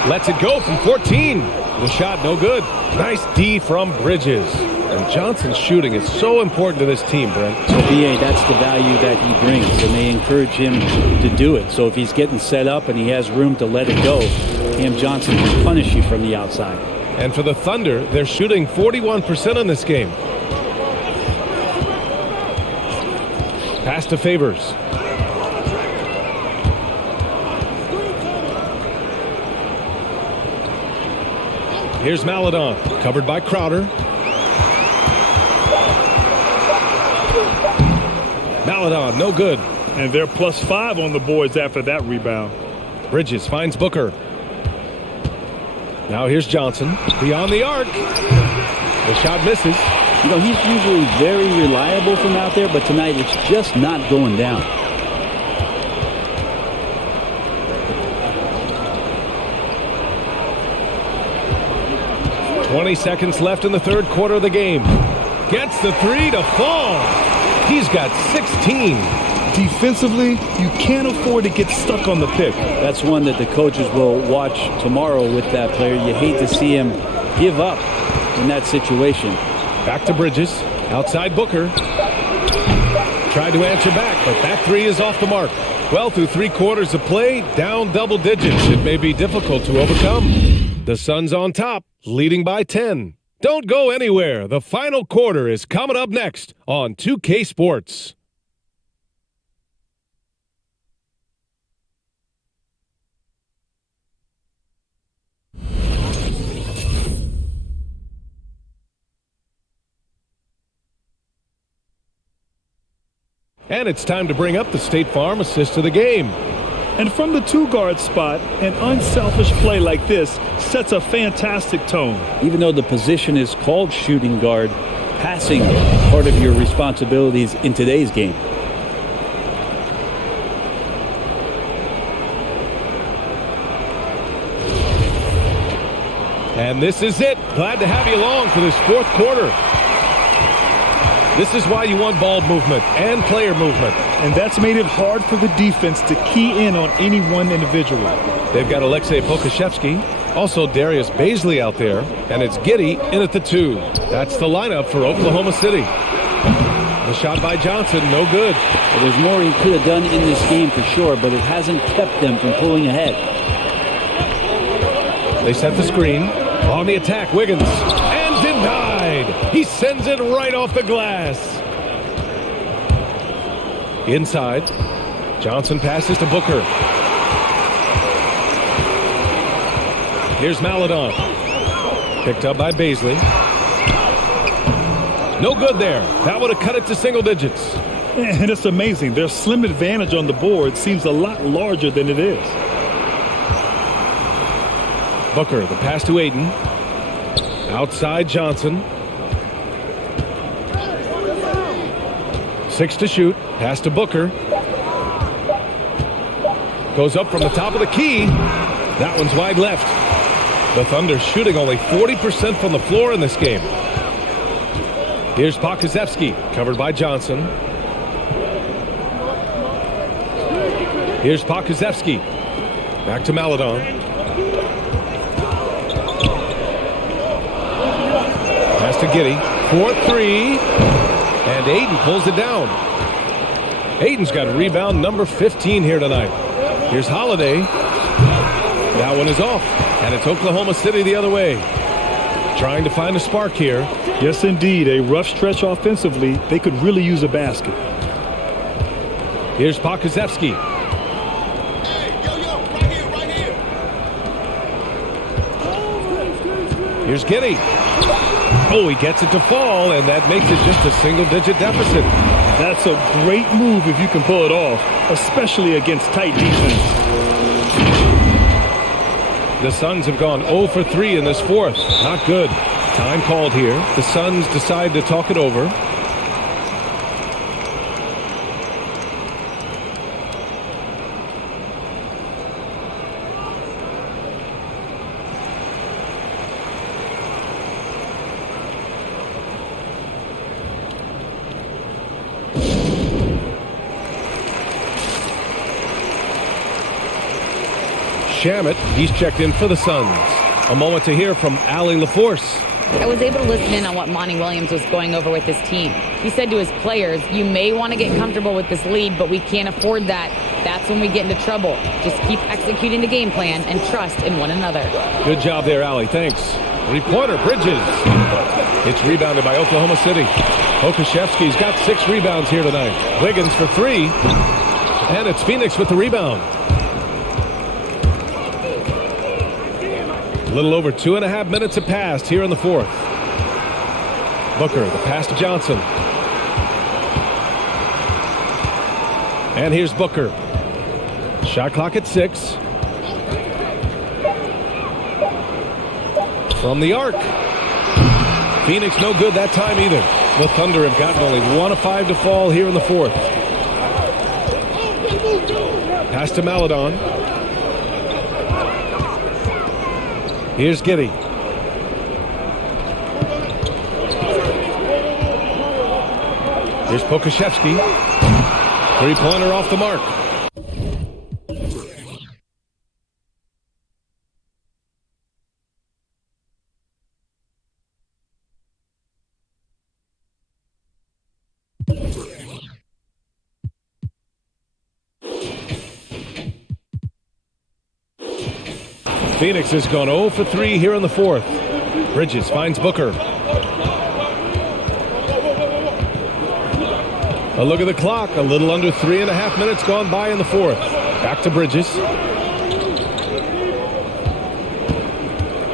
Lets it go from 14. The shot no good. Nice D from Bridges. And Johnson's shooting is so important to this team, Brent. So, BA, that's the value that he brings, and they encourage him to do it. So if he's getting set up and he has room to let it go, Cam Johnson can punish you from the outside. And for the Thunder, they're shooting 41% in this game. Pass to Favors. Here's Maledon, covered by Crowder. Maledon, no good. And they're +5 on the boards after that rebound. Bridges finds Booker. Now here's Johnson. Beyond the arc. The shot misses. You know, he's usually very reliable from out there, but tonight it's just not going down. "20 seconds left in the third quarter of the game. Gets the 3 to fall. He's got 16. Defensively, you can't afford to get stuck on the pick. That's one that the coaches will watch tomorrow with that player. You hate to see him give up in that situation. Back to Bridges. Outside Booker. Tried to answer back, but that 3 is off the mark. Well, through 3 quarters of play, down double digits. It may be difficult to overcome. The Suns on top, leading by 10. Don't go anywhere. The final quarter is coming up next on 2K Sports. And it's time to bring up the State Farm assist of the game. And from the 2-guard spot, an unselfish play like this sets a fantastic tone. Even though the position is called shooting guard, passing part of your responsibilities in today's game. And this is it. Glad to have you along for this fourth quarter. This is why you want ball movement and player movement. And that's made it hard for the defense to key in on any one individual. They've got Alexei Pokusevski. Also, Darius Baisley out there, and it's Giddey in at the 2. That's the lineup for Oklahoma City. The shot by Johnson, no good. Well, there's more he could have done in this game for sure, but it hasn't kept them from pulling ahead. They set the screen. On the attack, Wiggins. And denied. He sends it right off the glass. Inside. Johnson passes to Booker. Here's Maladon. Picked up by Baisley. No good there. That would have cut it to single digits. And it's amazing. Their slim advantage on the board seems a lot larger than it is. Booker, the pass to Aiden. Outside Johnson. 6 to shoot. Pass to Booker. Goes up from the top of the key. That one's wide left. The Thunder shooting only 40% from the floor in this game. Here's Pokusevski, covered by Johnson. Here's Pokusevski. Back to Maladon. Pass to Giddey. 4-3. And Aiden pulls it down. Aiden's got rebound number 15 here tonight. Here's Holiday. That one is off. And it's Oklahoma City the other way. Trying to find a spark here. Yes, indeed. A rough stretch offensively. They could really use a basket. Here's Pokusevski. Here's Giddey. Oh, he gets it to fall, and that makes it just a single-digit deficit. That's a great move if you can pull it off, especially against tight defense. The Suns have gone 0 for 3 in this fourth. Not good. Time called here. The Suns decide to talk it over. Shamet, he's checked in for the Suns. A moment to hear from Allie LaForce. I was able to listen in on what Monty Williams was going over with his team. He said to his players, you may want to get comfortable with this lead, but we can't afford that. That's when we get into trouble. Just keep executing the game plan and trust in one another. Good job there, Allie. Thanks. Three-pointer, Bridges. It's rebounded by Oklahoma City. Pokusevski's got 6 rebounds here tonight. Wiggins for 3. And it's Phoenix with the rebound. A little over 2.5 minutes have passed here in the fourth. Booker, the pass to Johnson. And here's Booker. Shot clock at 6. From the arc. Phoenix no good that time either. The Thunder have gotten only 1 of 5 to fall here in the fourth. Pass to Maladon. Here's Giddey. Here's Pokusevski. Three-pointer off the mark. Phoenix has gone 0 for 3 here in the fourth. Bridges finds Booker. A look at the clock. A little under 3.5 minutes gone by in the fourth. Back to Bridges.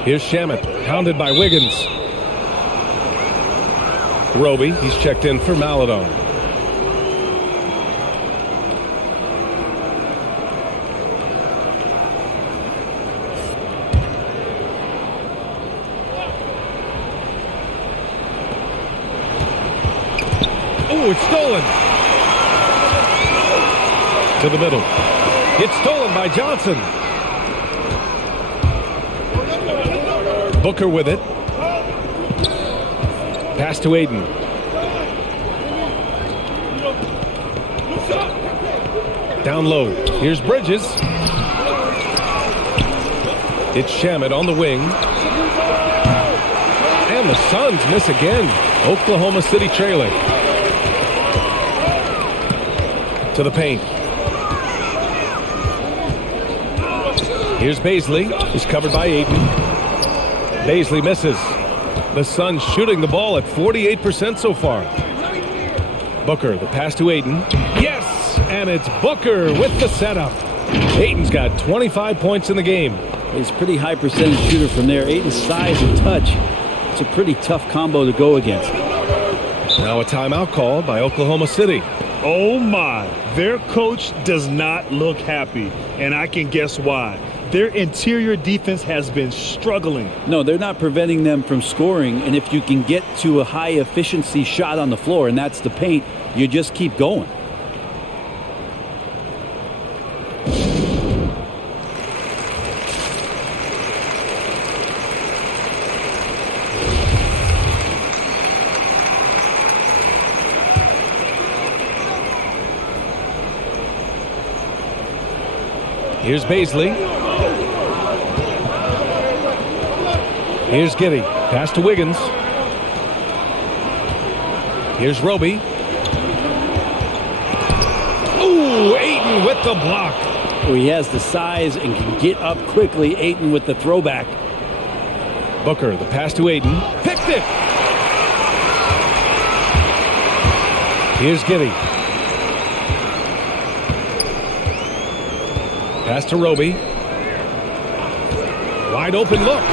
Here's Shamet, pounded by Wiggins. Roby, he's checked in for Maladon. Oh, it's stolen. To the middle. It's stolen by Johnson. Booker with it. Pass to Aiden. Down low. Here's Bridges. It's Shamet on the wing. And the Suns miss again. Oklahoma City trailing. To the paint. Here's Baisley. He's covered by Ayton. Baisley misses. The Suns shooting the ball at 48% so far. Booker, the pass to Ayton. Yes! And it's Booker with the setup. Ayton's got 25 points in the game. He's a pretty high percentage shooter from there. Ayton's size and touch. It's a pretty tough combo to go against. Now a timeout called by Oklahoma City. Oh my, their coach does not look happy, and I can guess why. Their interior defense has been struggling. No, they're not preventing them from scoring, and if you can get to a high efficiency shot on the floor, and that's the paint, you just keep going. Here's Baisley. Here's Giddey. Pass to Wiggins. Here's Roby. Ooh, Ayton with the block. He has the size and can get up quickly. Ayton with the throwback. Booker, the pass to Ayton. Picked it. Here's Giddey. Pass to Roby. Wide open look.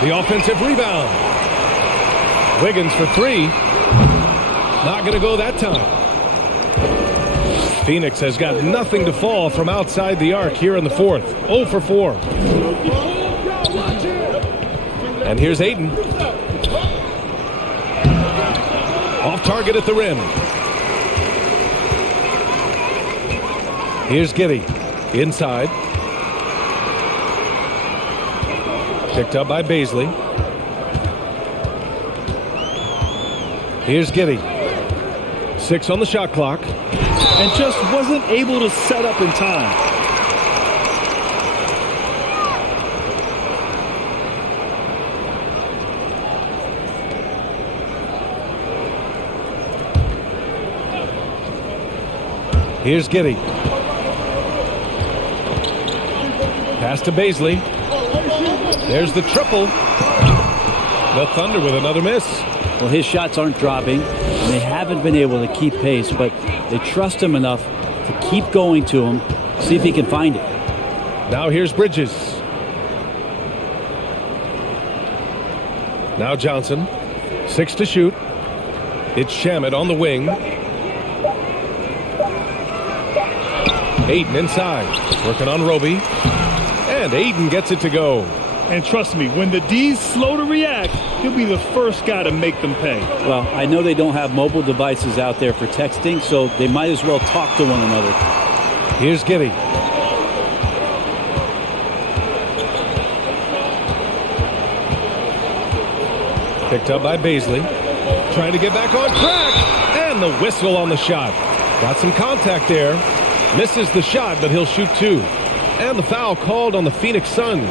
The offensive rebound. Wiggins for three. Not going to go that time. Phoenix has got nothing to fall from outside the arc here in the fourth. 0 for 4. And here's Ayton. Off target at the rim. Here's Giddey. Inside. Picked up by Baisley. Here's Giddey. 6 on the shot clock. And just wasn't able to set up in time. Here's Giddey. Pass to Baisley. There's the triple. The Thunder with another miss. Well, his shots aren't dropping, and they haven't been able to keep pace, but they trust him enough to keep going to him, see if he can find it. Now here's Bridges. Now Johnson. 6 to shoot. It's Shamet on the wing. Ayton inside. Working on Roby. And Ayton gets it to go. And trust me, when the D's slow to react, he'll be the first guy to make them pay. Well, I know they don't have mobile devices out there for texting, so they might as well talk to one another. Here's Giddey. Picked up by Baisley. Trying to get back on track. And the whistle on the shot. Got some contact there. Misses the shot, but he'll shoot 2. And the foul called on the Phoenix Suns.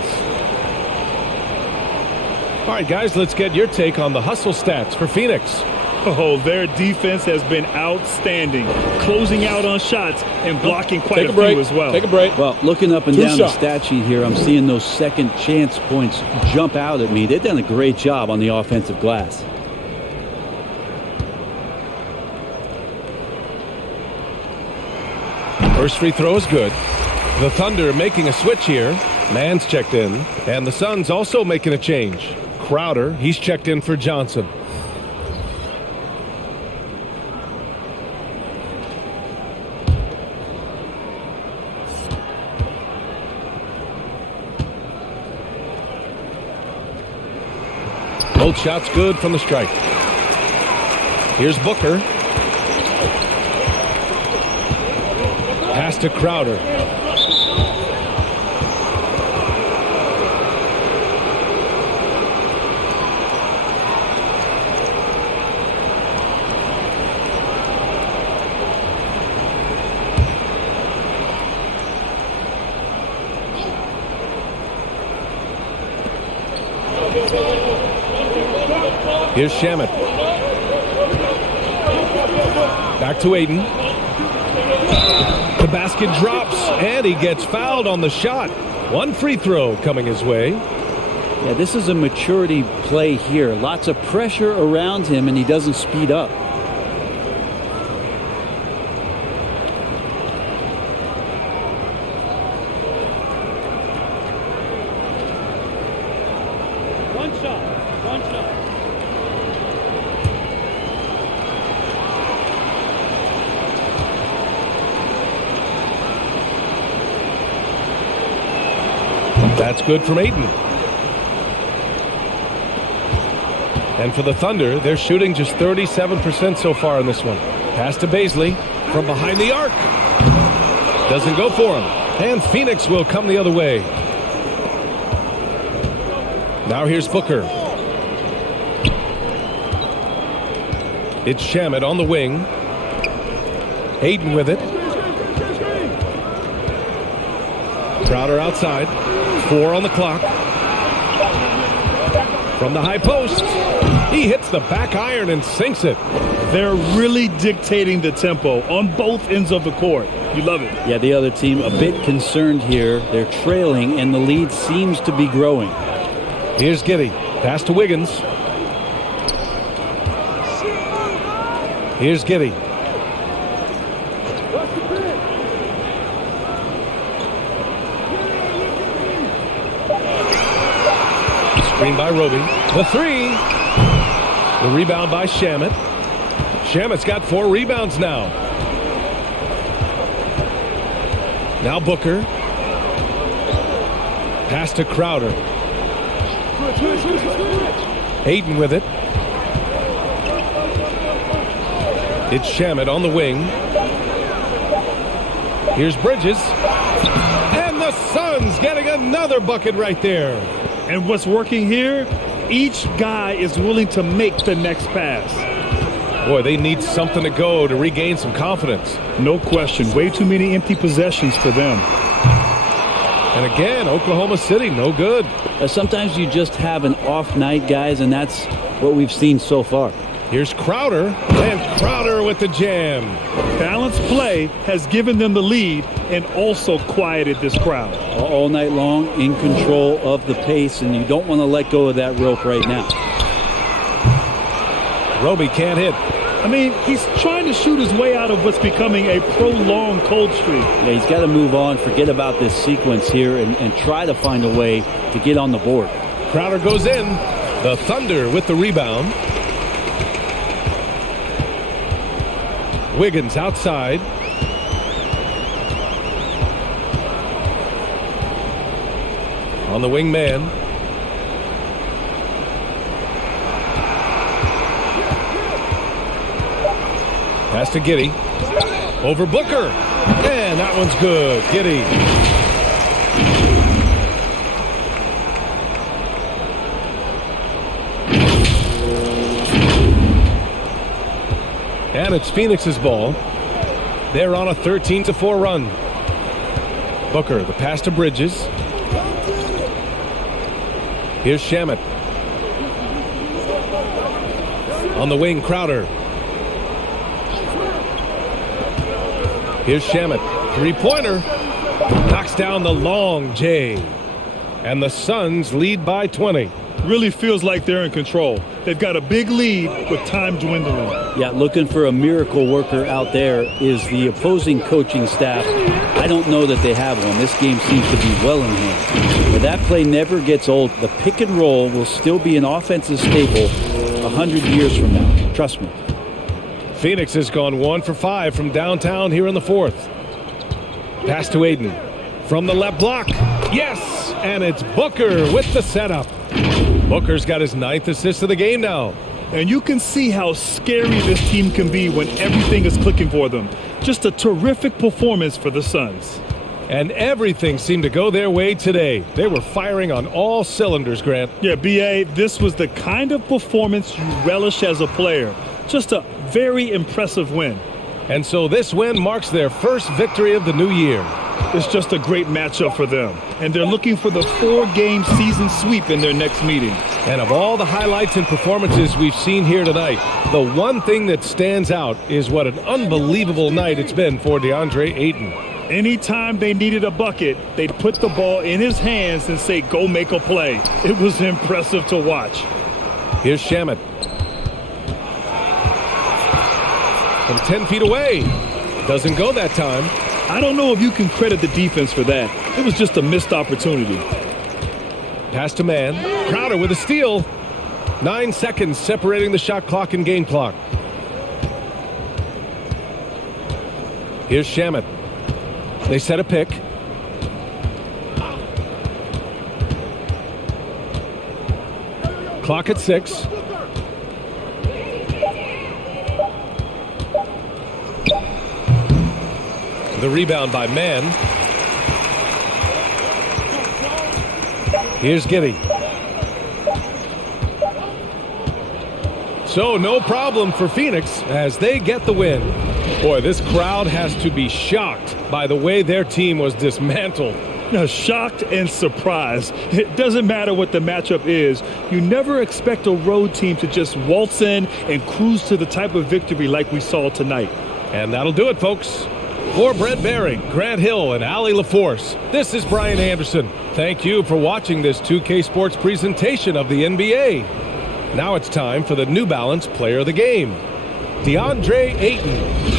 All right, guys, let's get your take on the hustle stats for Phoenix. Oh, their defense has been outstanding, closing out on shots and blocking quite a few as well. Take a break. Well, looking up and down the stat sheet here, I'm seeing those second chance points jump out at me. They've done a great job on the offensive glass. First free throw is good. The Thunder making a switch here. Mann's checked in. And the Suns also making a change. Crowder, he's checked in for Johnson. Both shots good from the strike. Here's Booker. Pass to Crowder. Here's Shamet. Back to Aiden. The basket drops, and he gets fouled on the shot. One free throw coming his way. Yeah, this is a maturity play here. Lots of pressure around him, and he doesn't speed up. That's good from Aiden. And for the Thunder, they're shooting just 37% so far in this one. Pass to Baisley from behind the arc. Doesn't go for him. And Phoenix will come the other way. Now here's Booker. It's Shamet on the wing. Aiden with it. Crowder outside. 4 on the clock. From the high post, he hits the back iron and sinks it. They're really dictating the tempo on both ends of the court. You love it. Yeah, the other team a bit concerned here. They're trailing, and the lead seems to be growing. Here's Giddey. Pass to Wiggins. Here's Giddey. Screen by Roby. The three. The rebound by Shamet. Shamet's got 4 rebounds now. Now Booker. Pass to Crowder. Aiden with it. It's Shamet on the wing. Here's Bridges. And the Suns getting another bucket right there. And what's working here, each guy is willing to make the next pass. Boy, they need something to go to regain some confidence. No question. Way too many empty possessions for them. And again, Oklahoma City, no good. Sometimes you just have an off night, guys, and that's what we've seen so far. Here's Crowder, and Crowder with the jam. Balanced play has given them the lead and also quieted this crowd. All night long, in control of the pace, and you don't want to let go of that rope right now. Roby can't hit. I mean, he's trying to shoot his way out of what's becoming a prolonged cold streak. Yeah, he's got to move on, forget about this sequence here, and try to find a way to get on the board. Crowder goes in. The Thunder with the rebound. Wiggins outside. On the wing man. Pass to Giddey. Over Booker. And that one's good. Giddey. And it's Phoenix's ball. They're on a 13-4 run. Booker, the pass to Bridges. Here's Shamet. On the wing, Crowder. Here's Shamet. Three-pointer. Knocks down the long J. And the Suns lead by 20. Really feels like they're in control. They've got a big lead with time dwindling. Yeah, looking for a miracle worker out there is the opposing coaching staff. I don't know that they have one. This game seems to be well in hand. But that play never gets old. The pick and roll will still be an offensive staple 100 years from now. Trust me. Phoenix has gone 1 for 5 from downtown here in the fourth. Pass to Aiden. From the left block. Yes! And it's Booker with the setup. Booker's got his 9th assist of the game now. And you can see how scary this team can be when everything is clicking for them. Just a terrific performance for the Suns. And everything seemed to go their way today. They were firing on all cylinders, Grant. Yeah, B.A., this was the kind of performance you relish as a player. Just a very impressive win. And so this win marks their first victory of the new year. It's just a great matchup for them. And they're looking for the 4-game season sweep in their next meeting. And of all the highlights and performances we've seen here tonight, the one thing that stands out is what an unbelievable night it's been for DeAndre Ayton. Anytime they needed a bucket, they'd put the ball in his hands and say, go make a play. It was impressive to watch. Here's Shamet. From 10 feet away. Doesn't go that time. I don't know if you can credit the defense for that. It was just a missed opportunity. Pass to man. Crowder with a steal. 9 seconds separating the shot clock and game clock. Here's Shamet. They set a pick. Clock at 6. The rebound by Mann. Here's Giddey. So no problem for Phoenix as they get the win. Boy, this crowd has to be shocked by the way their team was dismantled. Now, shocked and surprised. It doesn't matter what the matchup is. You never expect a road team to just waltz in and cruise to the type of victory like we saw tonight. And that'll do it, folks. For Brett Baring, Grant Hill, and Allie LaForce, this is Brian Anderson. Thank you for watching this 2K Sports presentation of the NBA. Now it's time for the New Balance Player of the Game, DeAndre Ayton.